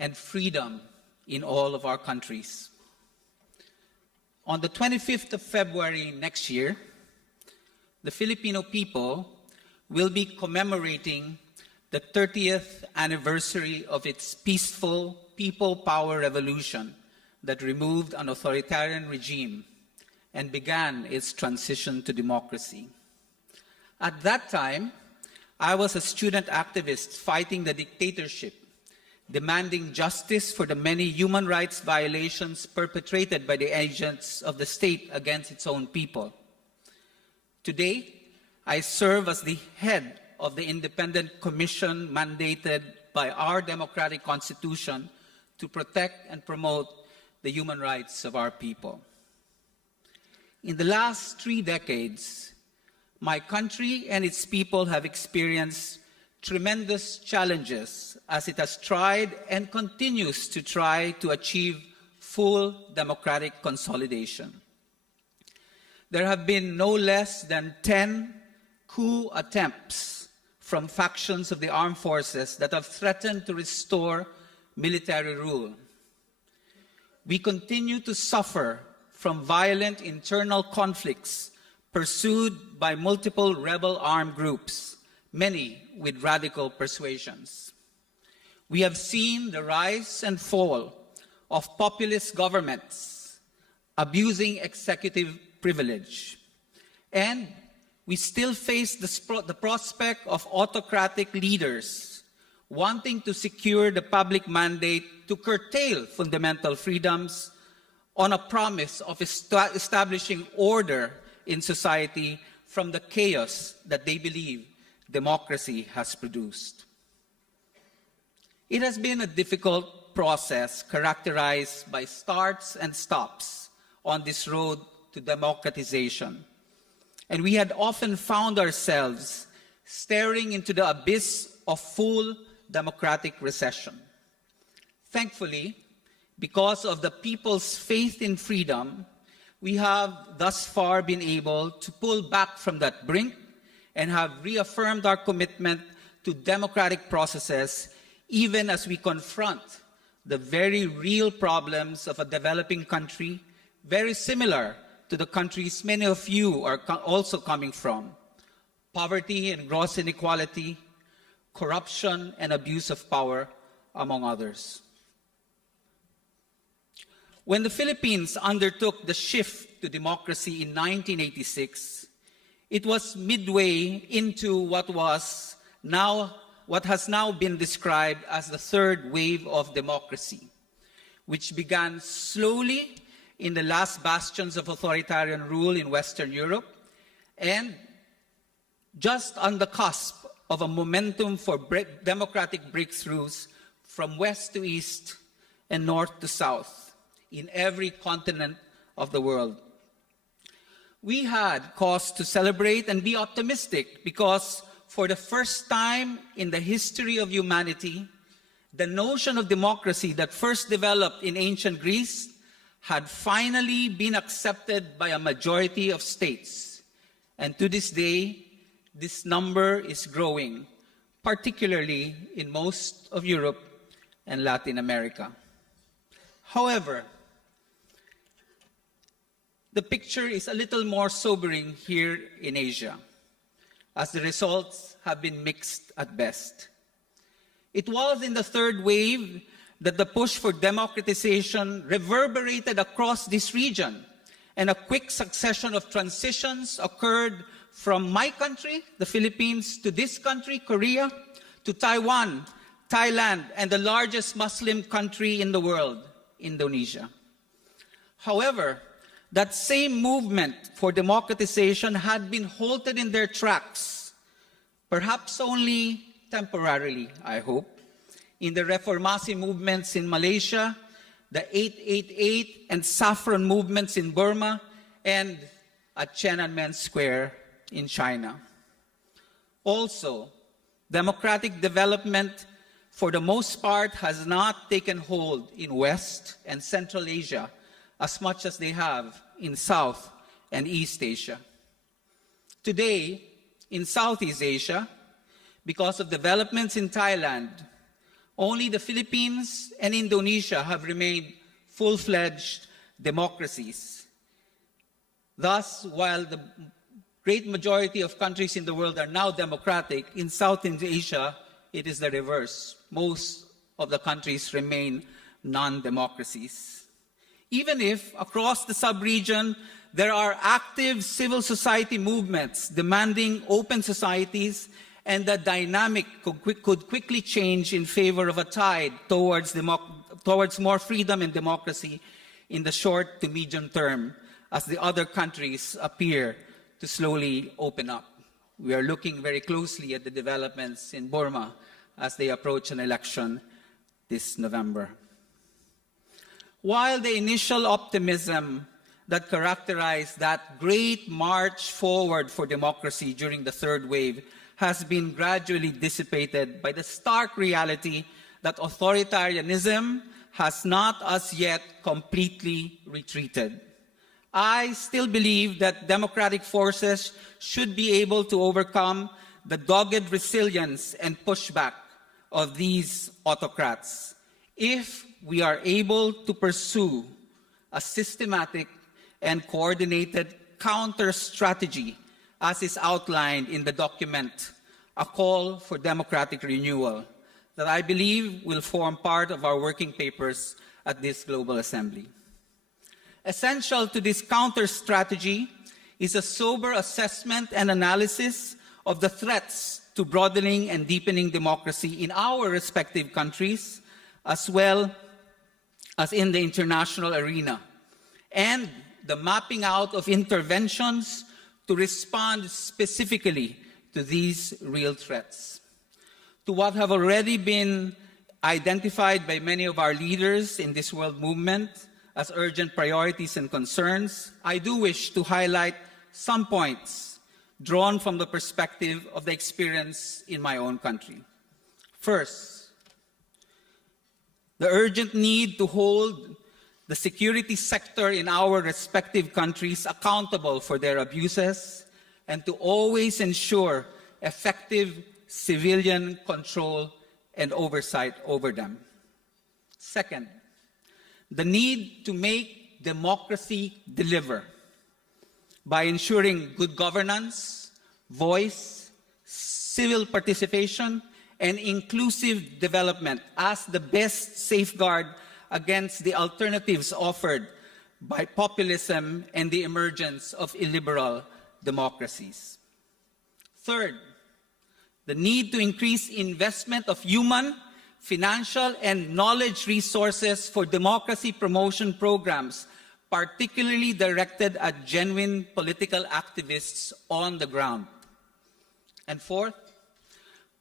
and freedom in all of our countries. On the 25th of February next year, the Filipino people will be commemorating the 30th anniversary of its peaceful People Power Revolution that removed an authoritarian regime and began its transition to democracy. At that time, I was a student activist fighting the dictatorship, demanding justice for the many human rights violations perpetrated by the agents of the state against its own people. Today, I serve as the head of the independent commission mandated by our democratic constitution to protect and promote the human rights of our people. In the last 3 decades, my country and its people have experienced tremendous challenges as it has tried and continues to try to achieve full democratic consolidation. There have been no less than 10 coup attempts from factions of the armed forces that have threatened to restore military rule. We continue to suffer from violent internal conflicts pursued by multiple rebel armed groups, many with radical persuasions. We have seen the rise and fall of populist governments abusing executive privilege. And we still face the prospect of autocratic leaders wanting to secure the public mandate to curtail fundamental freedoms on a promise of establishing order in society from the chaos that they believe democracy has produced. It has been a difficult process characterized by starts and stops on this road to democratization. And we had often found ourselves staring into the abyss of full democratic recession. Thankfully, because of the people's faith in freedom, we have thus far been able to pull back from that brink and have reaffirmed our commitment to democratic processes even as we confront the very real problems of a developing country, very similar to the countries many of you are also coming from: poverty and gross inequality, corruption and abuse of power, among others. When the Philippines undertook the shift to democracy in 1986, it was midway into what has now been described as the third wave of democracy, which began slowly in the last bastions of authoritarian rule in Western Europe and just on the cusp of a momentum for democratic breakthroughs from west to east and north to south in every continent of the world. We had cause to celebrate and be optimistic because for the first time in the history of humanity, the notion of democracy that first developed in ancient Greece had finally been accepted by a majority of states. And to this day, this number is growing, particularly in most of Europe and Latin America. However, the picture is a little more sobering here in Asia, as the results have been mixed at best. It was in the third wave that the push for democratization reverberated across this region, and a quick succession of transitions occurred from my country, the Philippines, to this country, Korea, to Taiwan, Thailand, and the largest Muslim country in the world, Indonesia. However, that same movement for democratization had been halted in their tracks, perhaps only temporarily, I hope, in the Reformasi movements in Malaysia, the 888 and Saffron movements in Burma, and at Tiananmen Square in China. Also, democratic development, for the most part, has not taken hold in West and Central Asia as much as they have in South and East Asia. Today, in Southeast Asia, because of developments in Thailand, only the Philippines and Indonesia have remained full-fledged democracies. Thus, while the great majority of countries in the world are now democratic, in Southeast Asia, it is the reverse. Most of the countries remain non-democracies. Even if across the sub-region there are active civil society movements demanding open societies, and the dynamic could quickly change in favor of a tide towards more freedom and democracy in the short to medium term as the other countries appear to slowly open up. We are looking very closely at the developments in Burma as they approach an election this November. While the initial optimism that characterized that great march forward for democracy during the third wave has been gradually dissipated by the stark reality that authoritarianism has not as yet completely retreated. I still believe that democratic forces should be able to overcome the dogged resilience and pushback of these autocrats if we are able to pursue a systematic and coordinated counter-strategy as is outlined in the document, A Call for Democratic Renewal, that I believe will form part of our working papers at this Global Assembly. Essential to this counter-strategy is a sober assessment and analysis of the threats to broadening and deepening democracy in our respective countries, as well as in the international arena, and the mapping out of interventions to respond specifically to these real threats. To what have already been identified by many of our leaders in this world movement as urgent priorities and concerns, I do wish to highlight some points drawn from the perspective of the experience in my own country. First, the urgent need to hold the security sector in our respective countries accountable for their abuses and to always ensure effective civilian control and oversight over them. Second, the need to make democracy deliver by ensuring good governance, voice, civil participation, and inclusive development as the best safeguard against the alternatives offered by populism and the emergence of illiberal democracies. Third, the need to increase investment of human, financial, and knowledge resources for democracy promotion programs, particularly directed at genuine political activists on the ground. And fourth,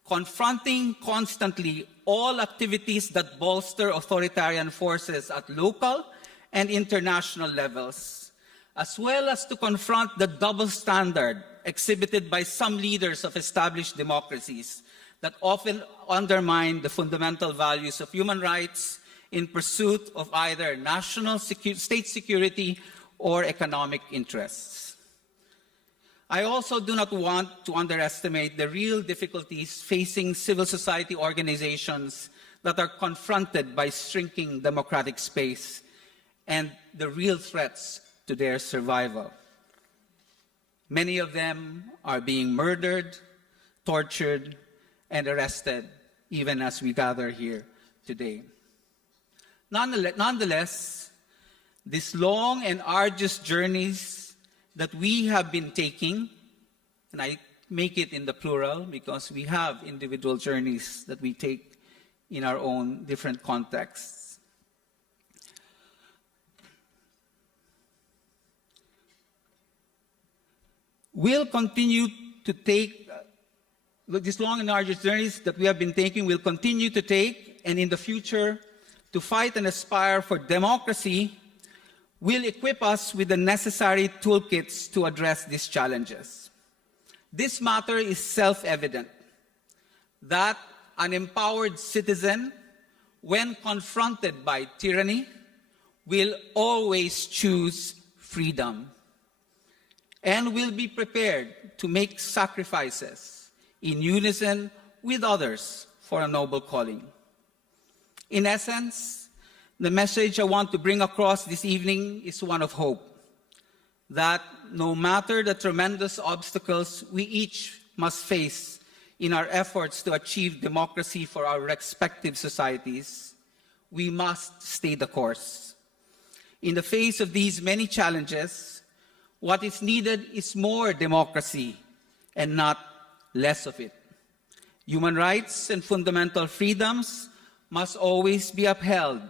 confronting constantly all activities that bolster authoritarian forces at local and international levels, as well as to confront the double standard exhibited by some leaders of established democracies that often undermine the fundamental values of human rights in pursuit of either national state security or economic interests. I also do not want to underestimate the real difficulties facing civil society organizations that are confronted by shrinking democratic space and the real threats to their survival. Many of them are being murdered, tortured, and arrested, even as we gather here today. Nonetheless, these long and arduous journeys that we have been taking, and I make it in the plural because we have individual journeys that we take in our own different contexts. We'll continue to take these long and arduous journeys that we have been taking, we'll continue to take, and in the future, to fight and aspire for democracy, will equip us with the necessary toolkits to address these challenges. This matter is self-evident, that an empowered citizen, when confronted by tyranny, will always choose freedom and will be prepared to make sacrifices in unison with others for a noble calling. In essence, the message I want to bring across this evening is one of hope, that no matter the tremendous obstacles we each must face in our efforts to achieve democracy for our respective societies, we must stay the course. In the face of these many challenges, what is needed is more democracy and not less of it. Human rights and fundamental freedoms must always be upheld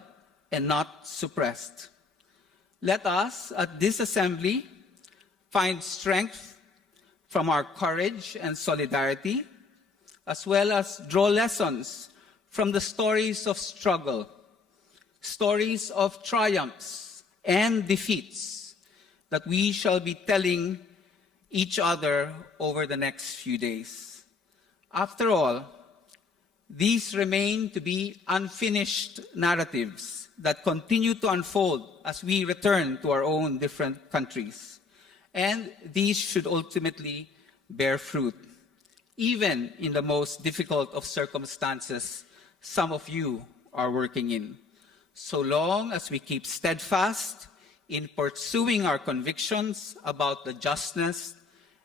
and not suppressed. Let us, at this assembly, find strength from our courage and solidarity, as well as draw lessons from the stories of struggle, stories of triumphs and defeats that we shall be telling each other over the next few days. After all, these remain to be unfinished narratives that continue to unfold as we return to our own different countries. And these should ultimately bear fruit, even in the most difficult of circumstances some of you are working in. So long as we keep steadfast in pursuing our convictions about the justness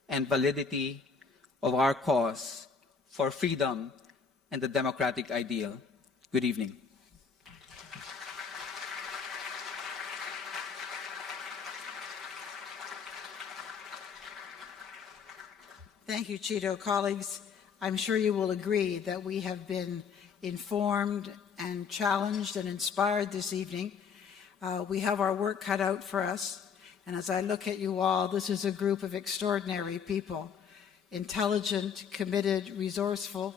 and validity of our cause for freedom and the democratic ideal. Good evening. Thank you, Chito. Colleagues, I'm sure you will agree that we have been informed and challenged and inspired this evening. We have our work cut out for us. And as I look at you all, this is a group of extraordinary people, intelligent, committed, resourceful,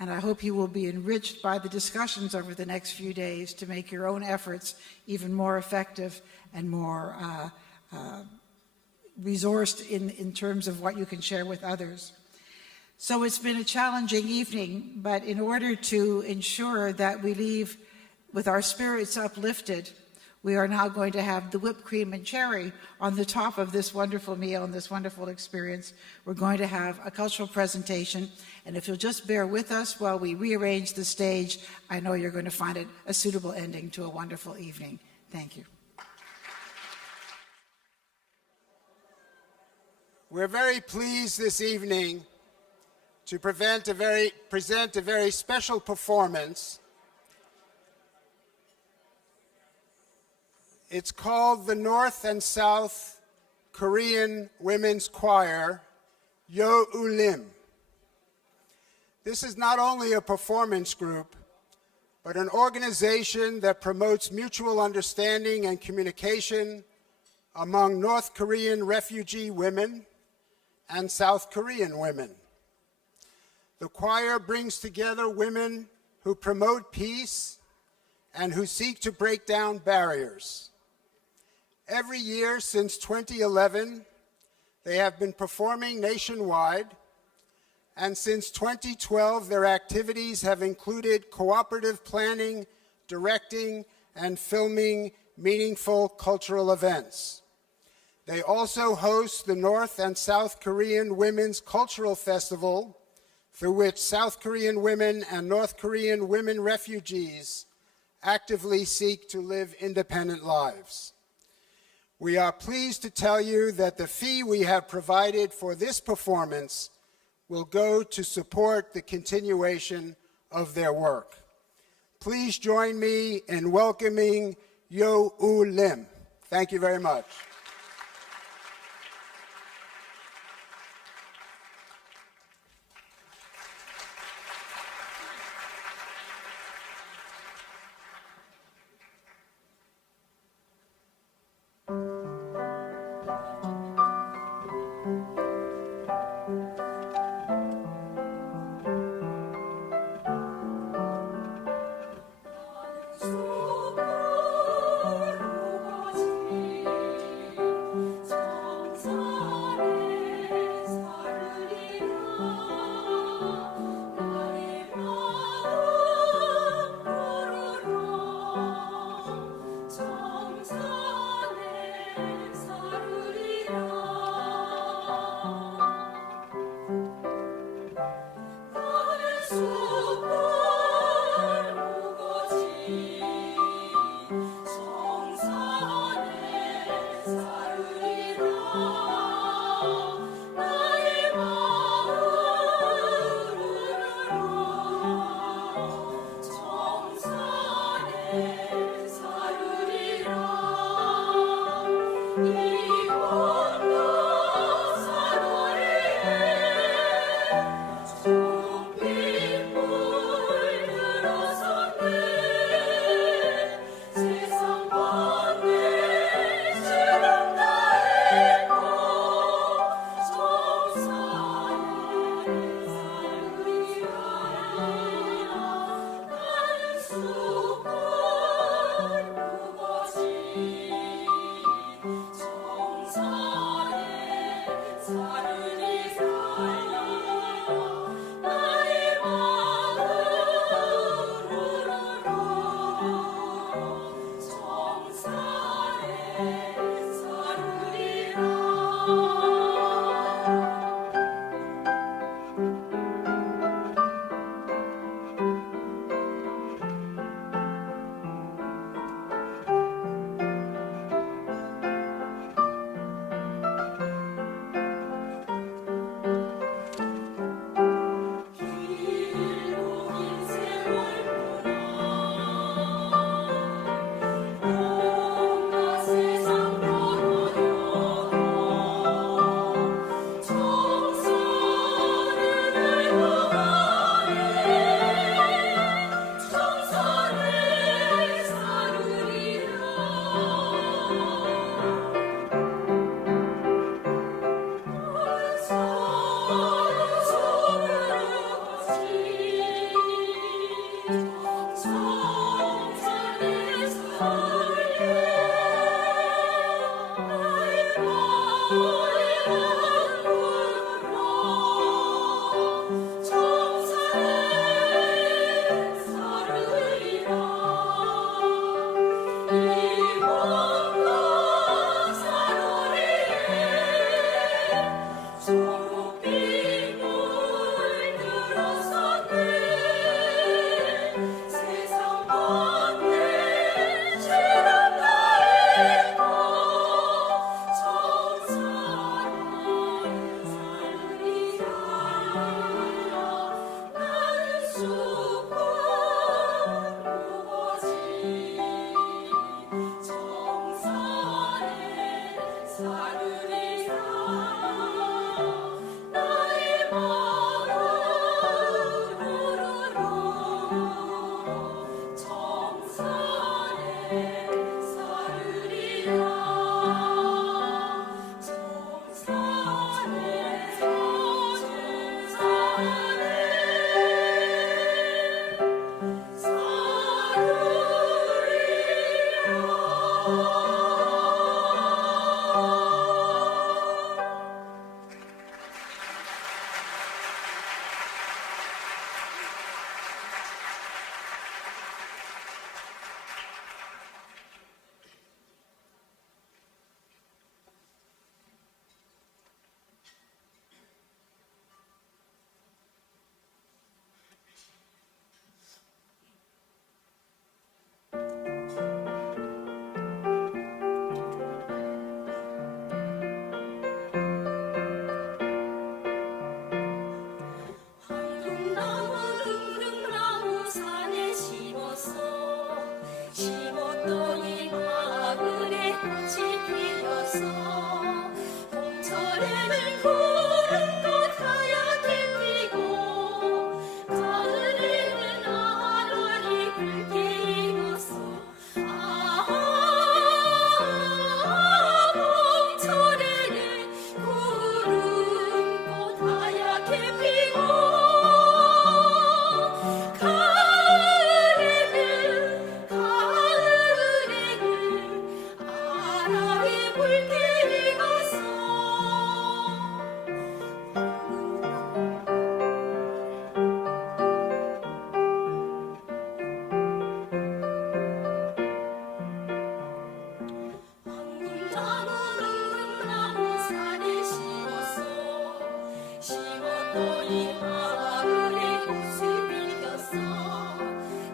and I hope you will be enriched by the discussions over the next few days to make your own efforts even more effective and more resourced in terms of what you can share with others. So it's been a challenging evening, but in order to ensure that we leave with our spirits uplifted, We are now going to have the whipped cream and cherry on the top of this wonderful meal and this wonderful experience. We're going to have a cultural presentation, and if you'll just bear with us while we rearrange the stage, I know you're going to find it a suitable ending to a wonderful evening. Thank you. We're very pleased this evening to present a very special performance. It's called the North and South Korean Women's Choir, Yo Ulim. This is not only a performance group, but an organization that promotes mutual understanding and communication among North Korean refugee women and South Korean women. The choir brings together women who promote peace and who seek to break down barriers. Every year since 2011, they have been performing nationwide, and since 2012, their activities have included cooperative planning, directing, and filming meaningful cultural events. They also host the North and South Korean Women's Cultural Festival, through which South Korean women and North Korean women refugees actively seek to live independent lives. We are pleased to tell you that the fee we have provided for this performance will go to support the continuation of their work. Please join me in welcoming Yo U Lim. Thank you very much.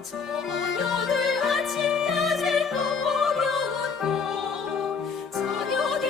저녁을 아침 낮에 또 먹여놓고 저녁에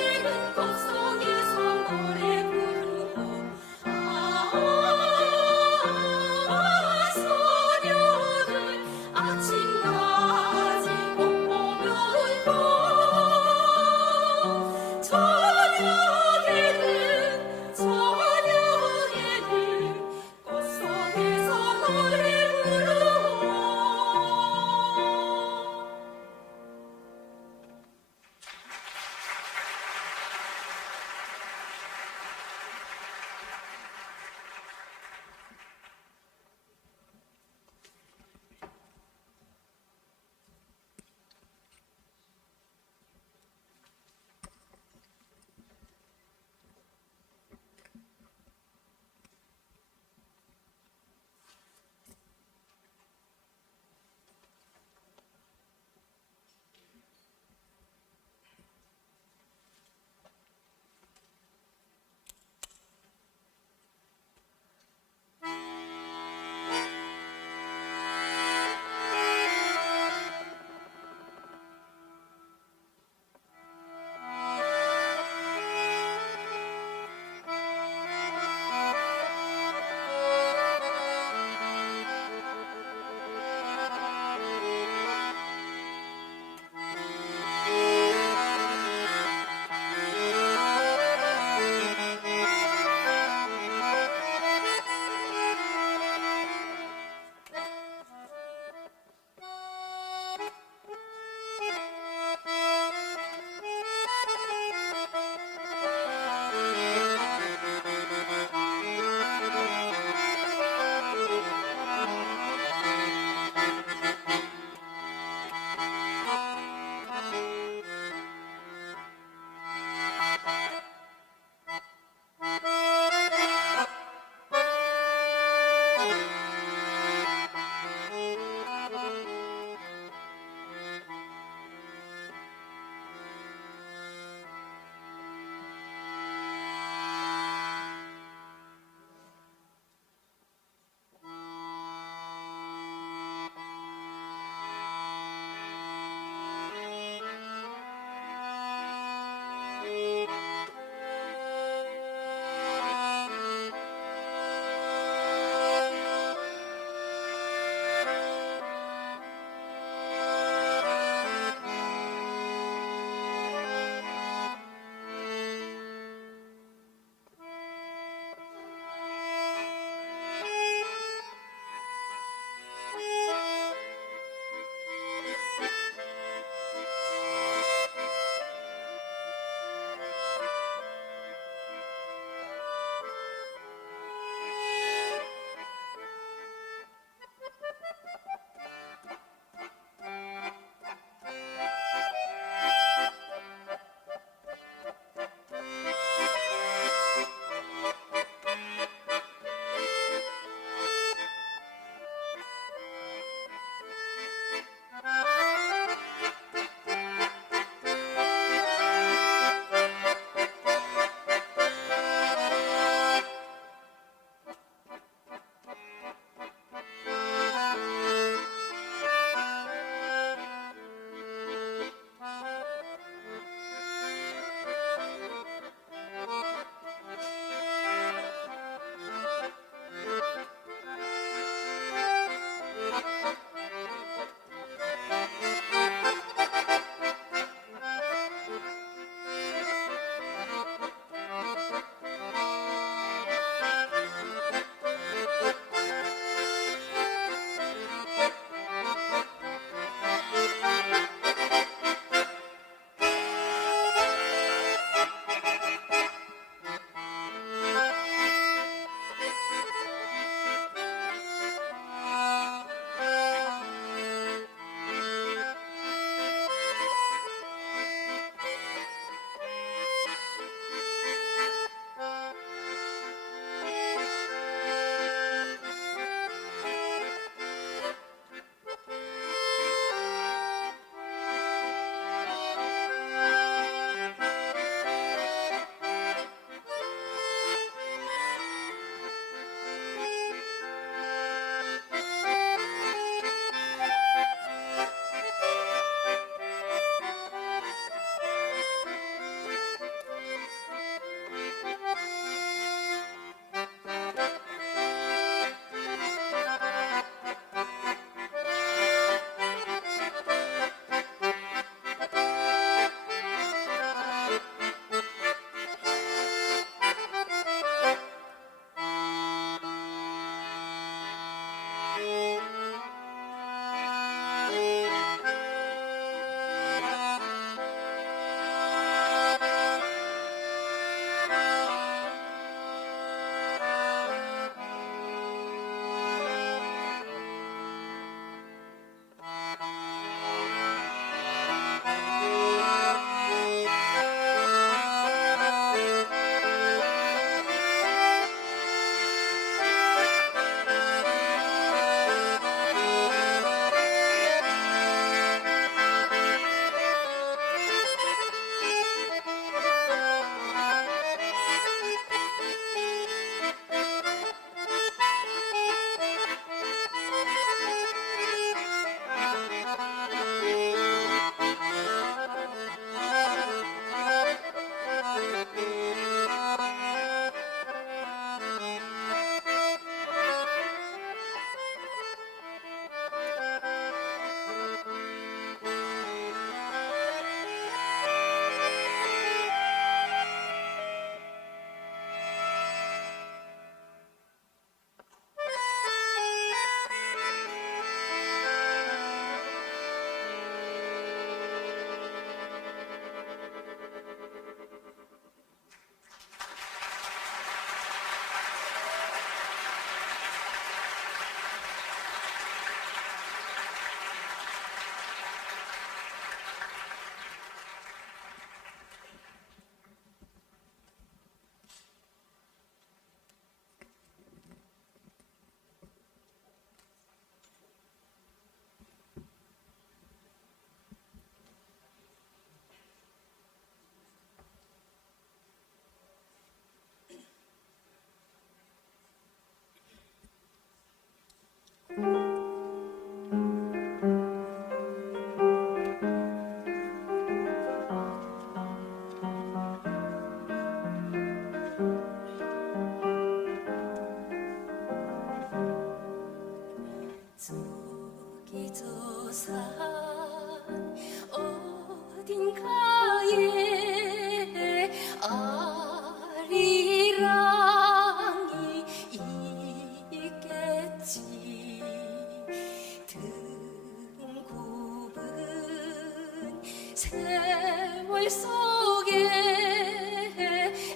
속에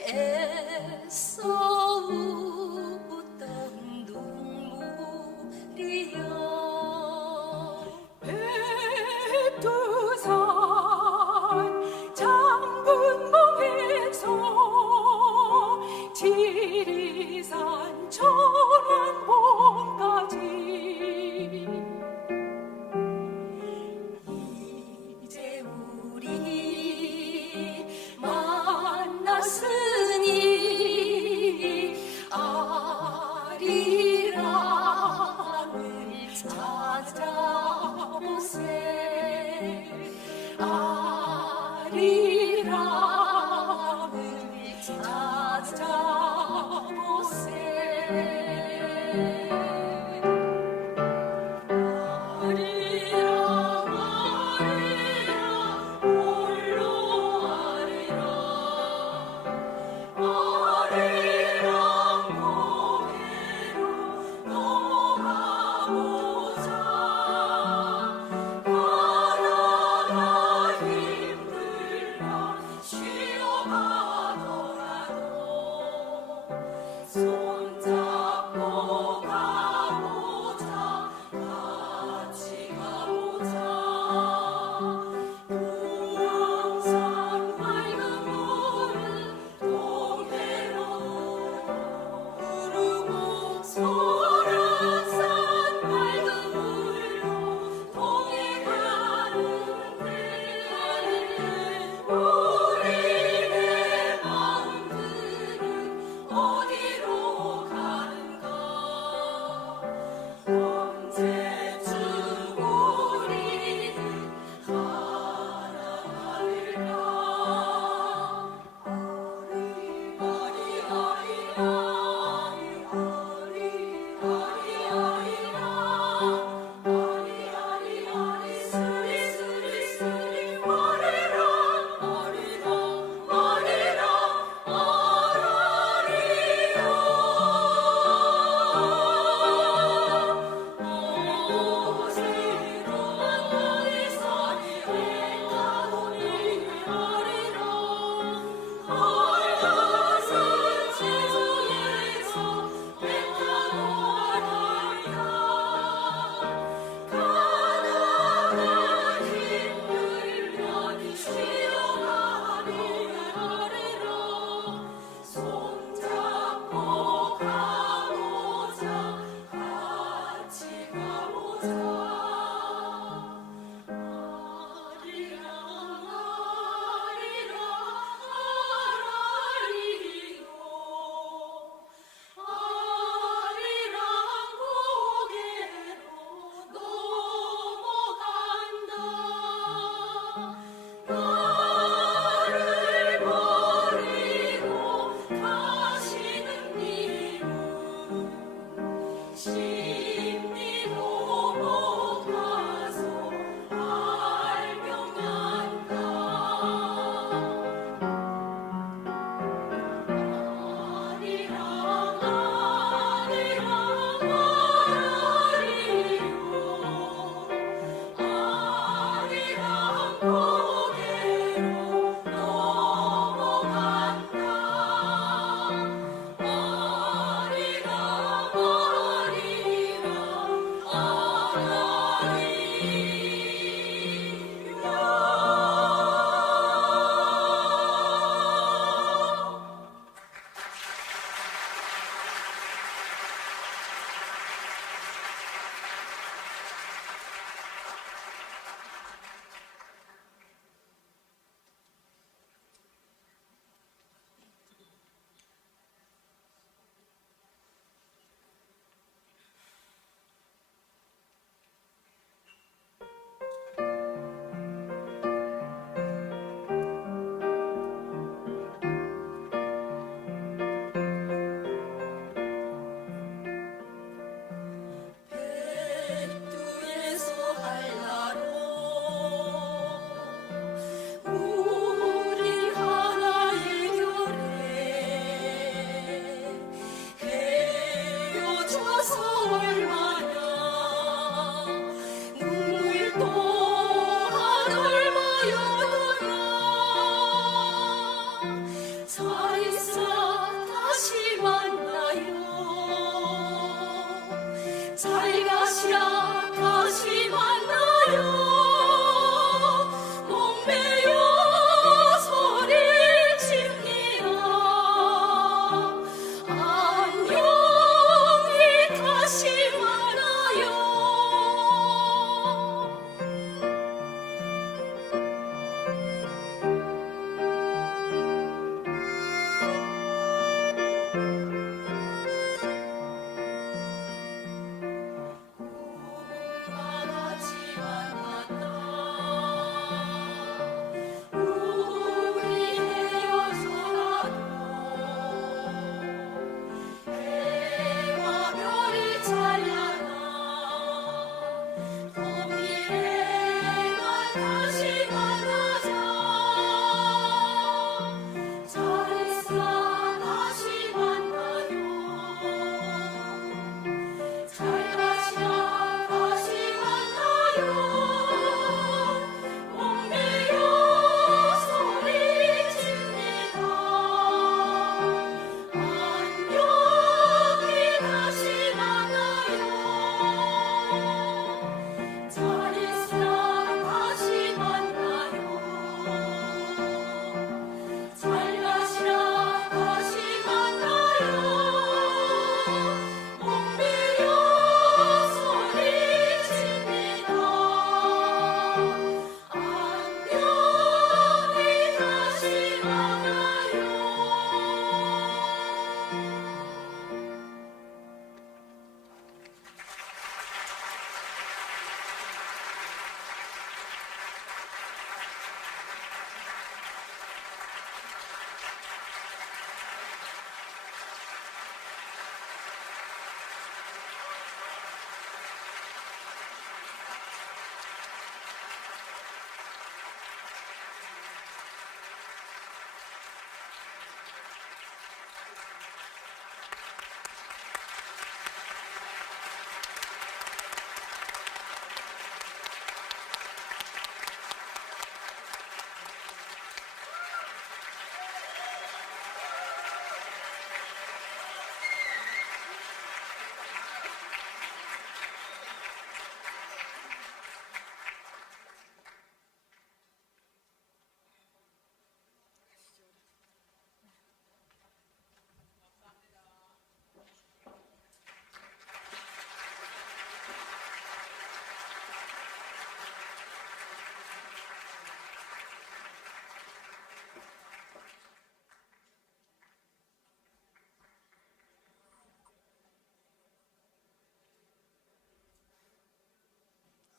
애써 웃던 눈물이여 백두산 장군봉에서 지리산 천왕봉까지 이제 우리 만났으니 아리랑을 찾아보세 아리랑을 찾아보세 아리랑 아리랑 홀로 아리랑 아리랑 고개로 넘어가보자 가다가 힘들면 쉬어가더라도 손잡아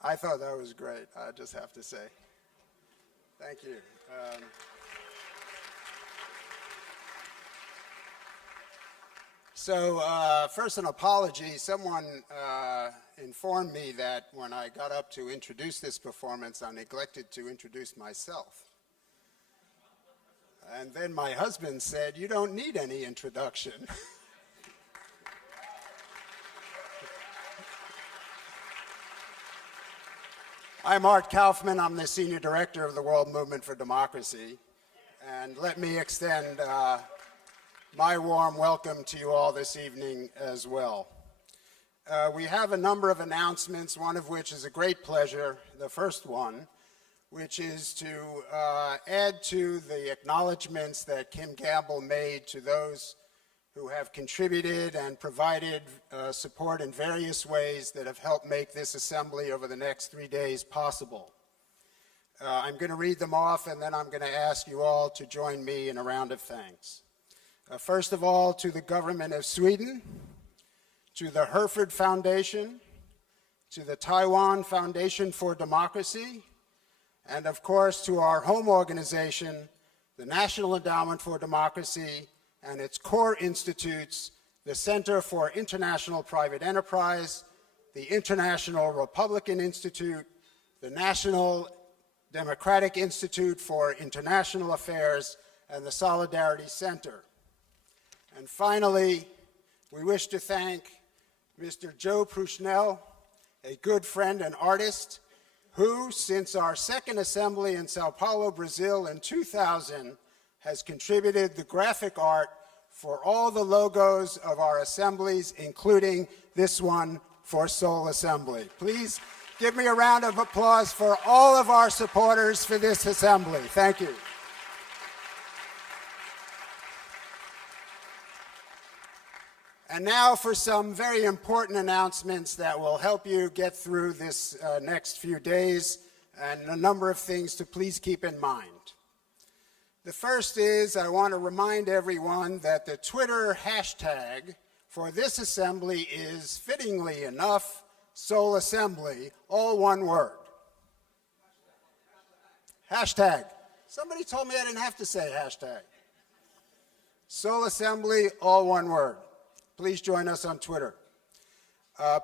I thought that was great, I just have to say. Thank you. First an apology. Someone informed me that when I got up to introduce this performance, I neglected to introduce myself. And then my husband said, "You don't need any introduction." I'm Art Kaufman. I'm the Senior Director of the World Movement for Democracy. And let me extend my warm welcome to you all this evening as well. We have a number of announcements, one of which is a great pleasure, the first one, which is to add to the acknowledgments that Kim Gamble made to those who have contributed and provided support in various ways that have helped make this assembly over the next 3 days possible. I'm going to read them off, and then I'm going to ask you all to join me in a round of thanks. First of all, to the government of Sweden, to the Herford Foundation, to the Taiwan Foundation for Democracy, and of course to our home organization, the National Endowment for Democracy, and its core institutes, the Center for International Private Enterprise, the International Republican Institute, the National Democratic Institute for International Affairs, and the Solidarity Center. And finally, we wish to thank Mr. Joe Prushnell, a good friend and artist, who, since our second assembly in Sao Paulo, Brazil in 2000, has contributed the graphic art for all the logos of our assemblies, including this one for Seoul Assembly. Please give me a round of applause for all of our supporters for this assembly. Thank you. And now for some very important announcements that will help you get through this next few days, and a number of things to please keep in mind. The first is, I want to remind everyone that the Twitter hashtag for this assembly is, fittingly enough, Seoul Assembly, all one word. Hashtag. Somebody told me I didn't have to say hashtag. Seoul Assembly, all one word. Please join us on Twitter.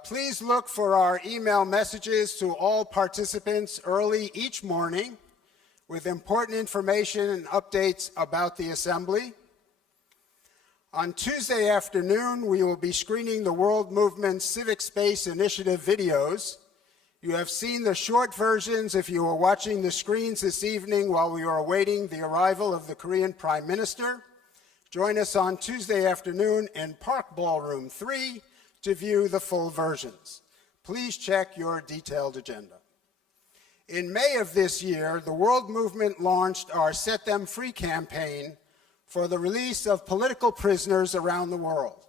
Please look for our email messages to all participants early each morning with important information and updates about the Assembly. On Tuesday afternoon, we will be screening the World Movement Civic Space Initiative videos. You have seen the short versions if you were watching the screens this evening while we were awaiting the arrival of the Korean Prime Minister. Join us on Tuesday afternoon in Park Ballroom 3 to view the full versions. Please check your detailed agenda. In May of this year, the World Movement launched our Set Them Free campaign for the release of political prisoners around the world.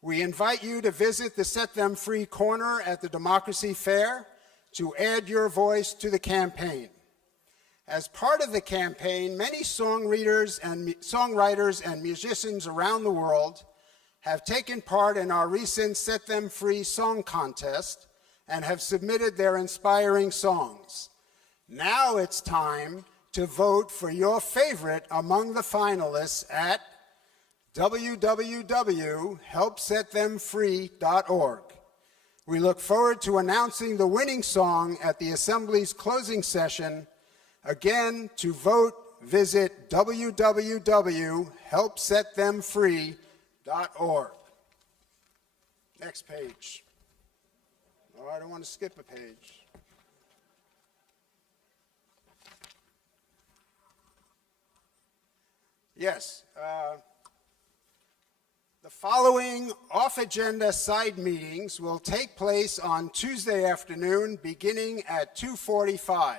We invite you to visit the Set Them Free corner at the Democracy Fair to add your voice to the campaign. As part of the campaign, many songwriters and musicians around the world have taken part in our recent Set Them Free song contest and have submitted their inspiring songs. Now it's time to vote for your favorite among the finalists at www.helpsetthemfree.org. We look forward to announcing the winning song at the Assembly's closing session. Again, to vote, visit www.helpsetthemfree.org. Next page. Oh, I don't want to skip a page. Yes, the following off-agenda side meetings will take place on Tuesday afternoon beginning at 2:45.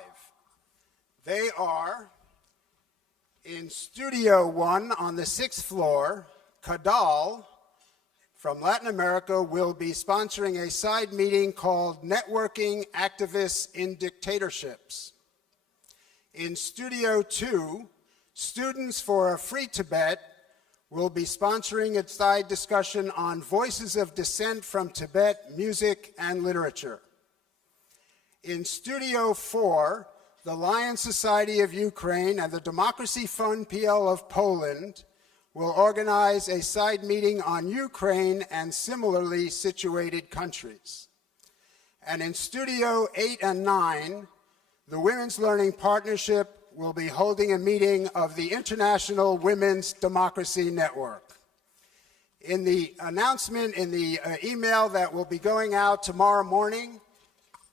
They are in Studio 1 on the 6th floor. Cadal from Latin America will be sponsoring a side meeting called Networking Activists in Dictatorships. In Studio 2, Students for a Free Tibet will be sponsoring a side discussion on voices of dissent from Tibet, music, and literature. In Studio 4, the Lion Society of Ukraine and the Democracy Fund PL of Poland will organize a side meeting on Ukraine and similarly situated countries. And in Studio 8 and 9, the Women's Learning Partnership will be holding a meeting of the International Women's Democracy Network. In the announcement in the email that will be going out tomorrow morning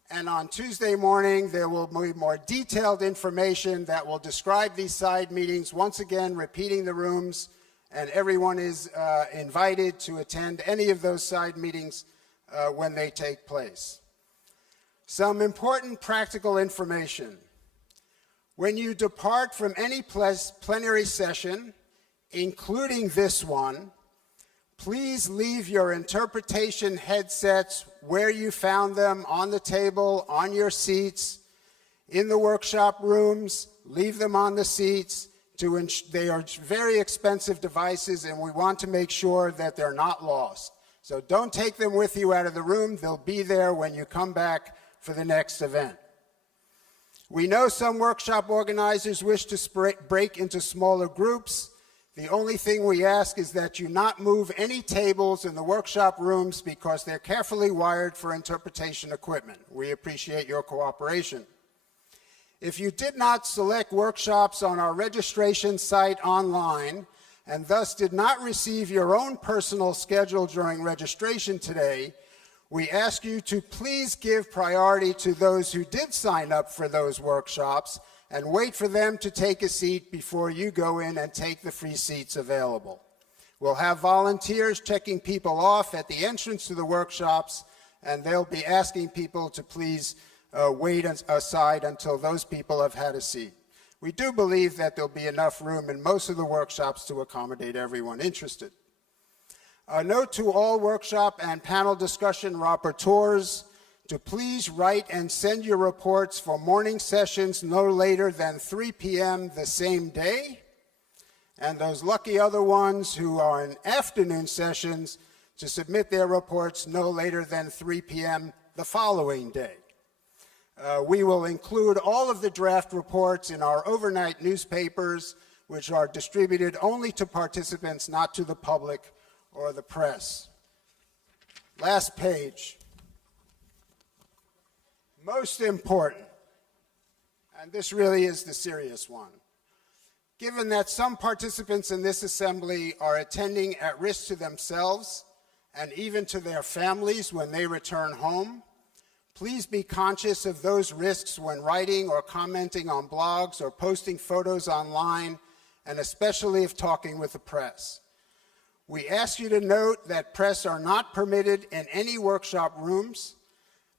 and on Tuesday morning, there will be more detailed information that will describe these side meetings, once again repeating the rooms, and everyone is invited to attend any of those side meetings when they take place. Some important practical information. When you depart from any plenary session, including this one, please leave your interpretation headsets where you found them, on the table, on your seats, in the workshop rooms. Leave them on the seats. They are very expensive devices, and we want to make sure that they're not lost. So don't take them with you out of the room. They'll be there when you come back for the next event. We know some workshop organizers wish to break into smaller groups. The only thing we ask is that you not move any tables in the workshop rooms because they're carefully wired for interpretation equipment. We appreciate your cooperation. If you did not select workshops on our registration site online and thus did not receive your own personal schedule during registration today, we ask you to please give priority to those who did sign up for those workshops and wait for them to take a seat before you go in and take the free seats available. We'll have volunteers checking people off at the entrance to the workshops, and they'll be asking people to please wait aside until those people have had a seat. We do believe that there'll be enough room in most of the workshops to accommodate everyone interested. A note to all workshop and panel discussion rapporteurs to please write and send your reports for morning sessions no later than 3 p.m. the same day, and those lucky other ones who are in afternoon sessions to submit their reports no later than 3 p.m. the following day. We will include all of the draft reports in our overnight newspapers, which are distributed only to participants, not to the public or the press. Last page. Most important, and this really is the serious one, given that some participants in this assembly are attending at risk to themselves and even to their families when they return home, please be conscious of those risks when writing or commenting on blogs or posting photos online, and especially if talking with the press. We ask you to note that press are not permitted in any workshop rooms,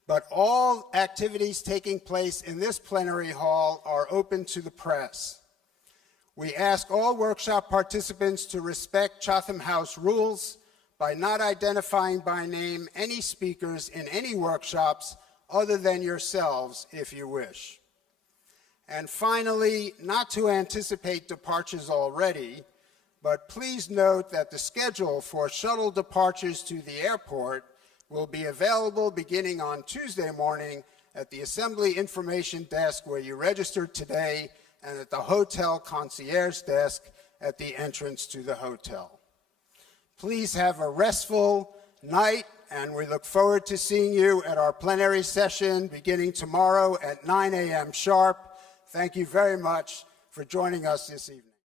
but all activities taking place in this plenary hall are open to the press. We ask all workshop participants to respect Chatham House rules by not identifying by name any speakers in any workshops other than yourselves, if you wish. And finally, not to anticipate departures already, but please note that the schedule for shuttle departures to the airport will be available beginning on Tuesday morning at the Assembly Information Desk where you registered today, and at the hotel concierge desk at the entrance to the hotel. Please have a restful night, and we look forward to seeing you at our plenary session beginning tomorrow at 9 a.m. sharp. Thank you very much for joining us this evening.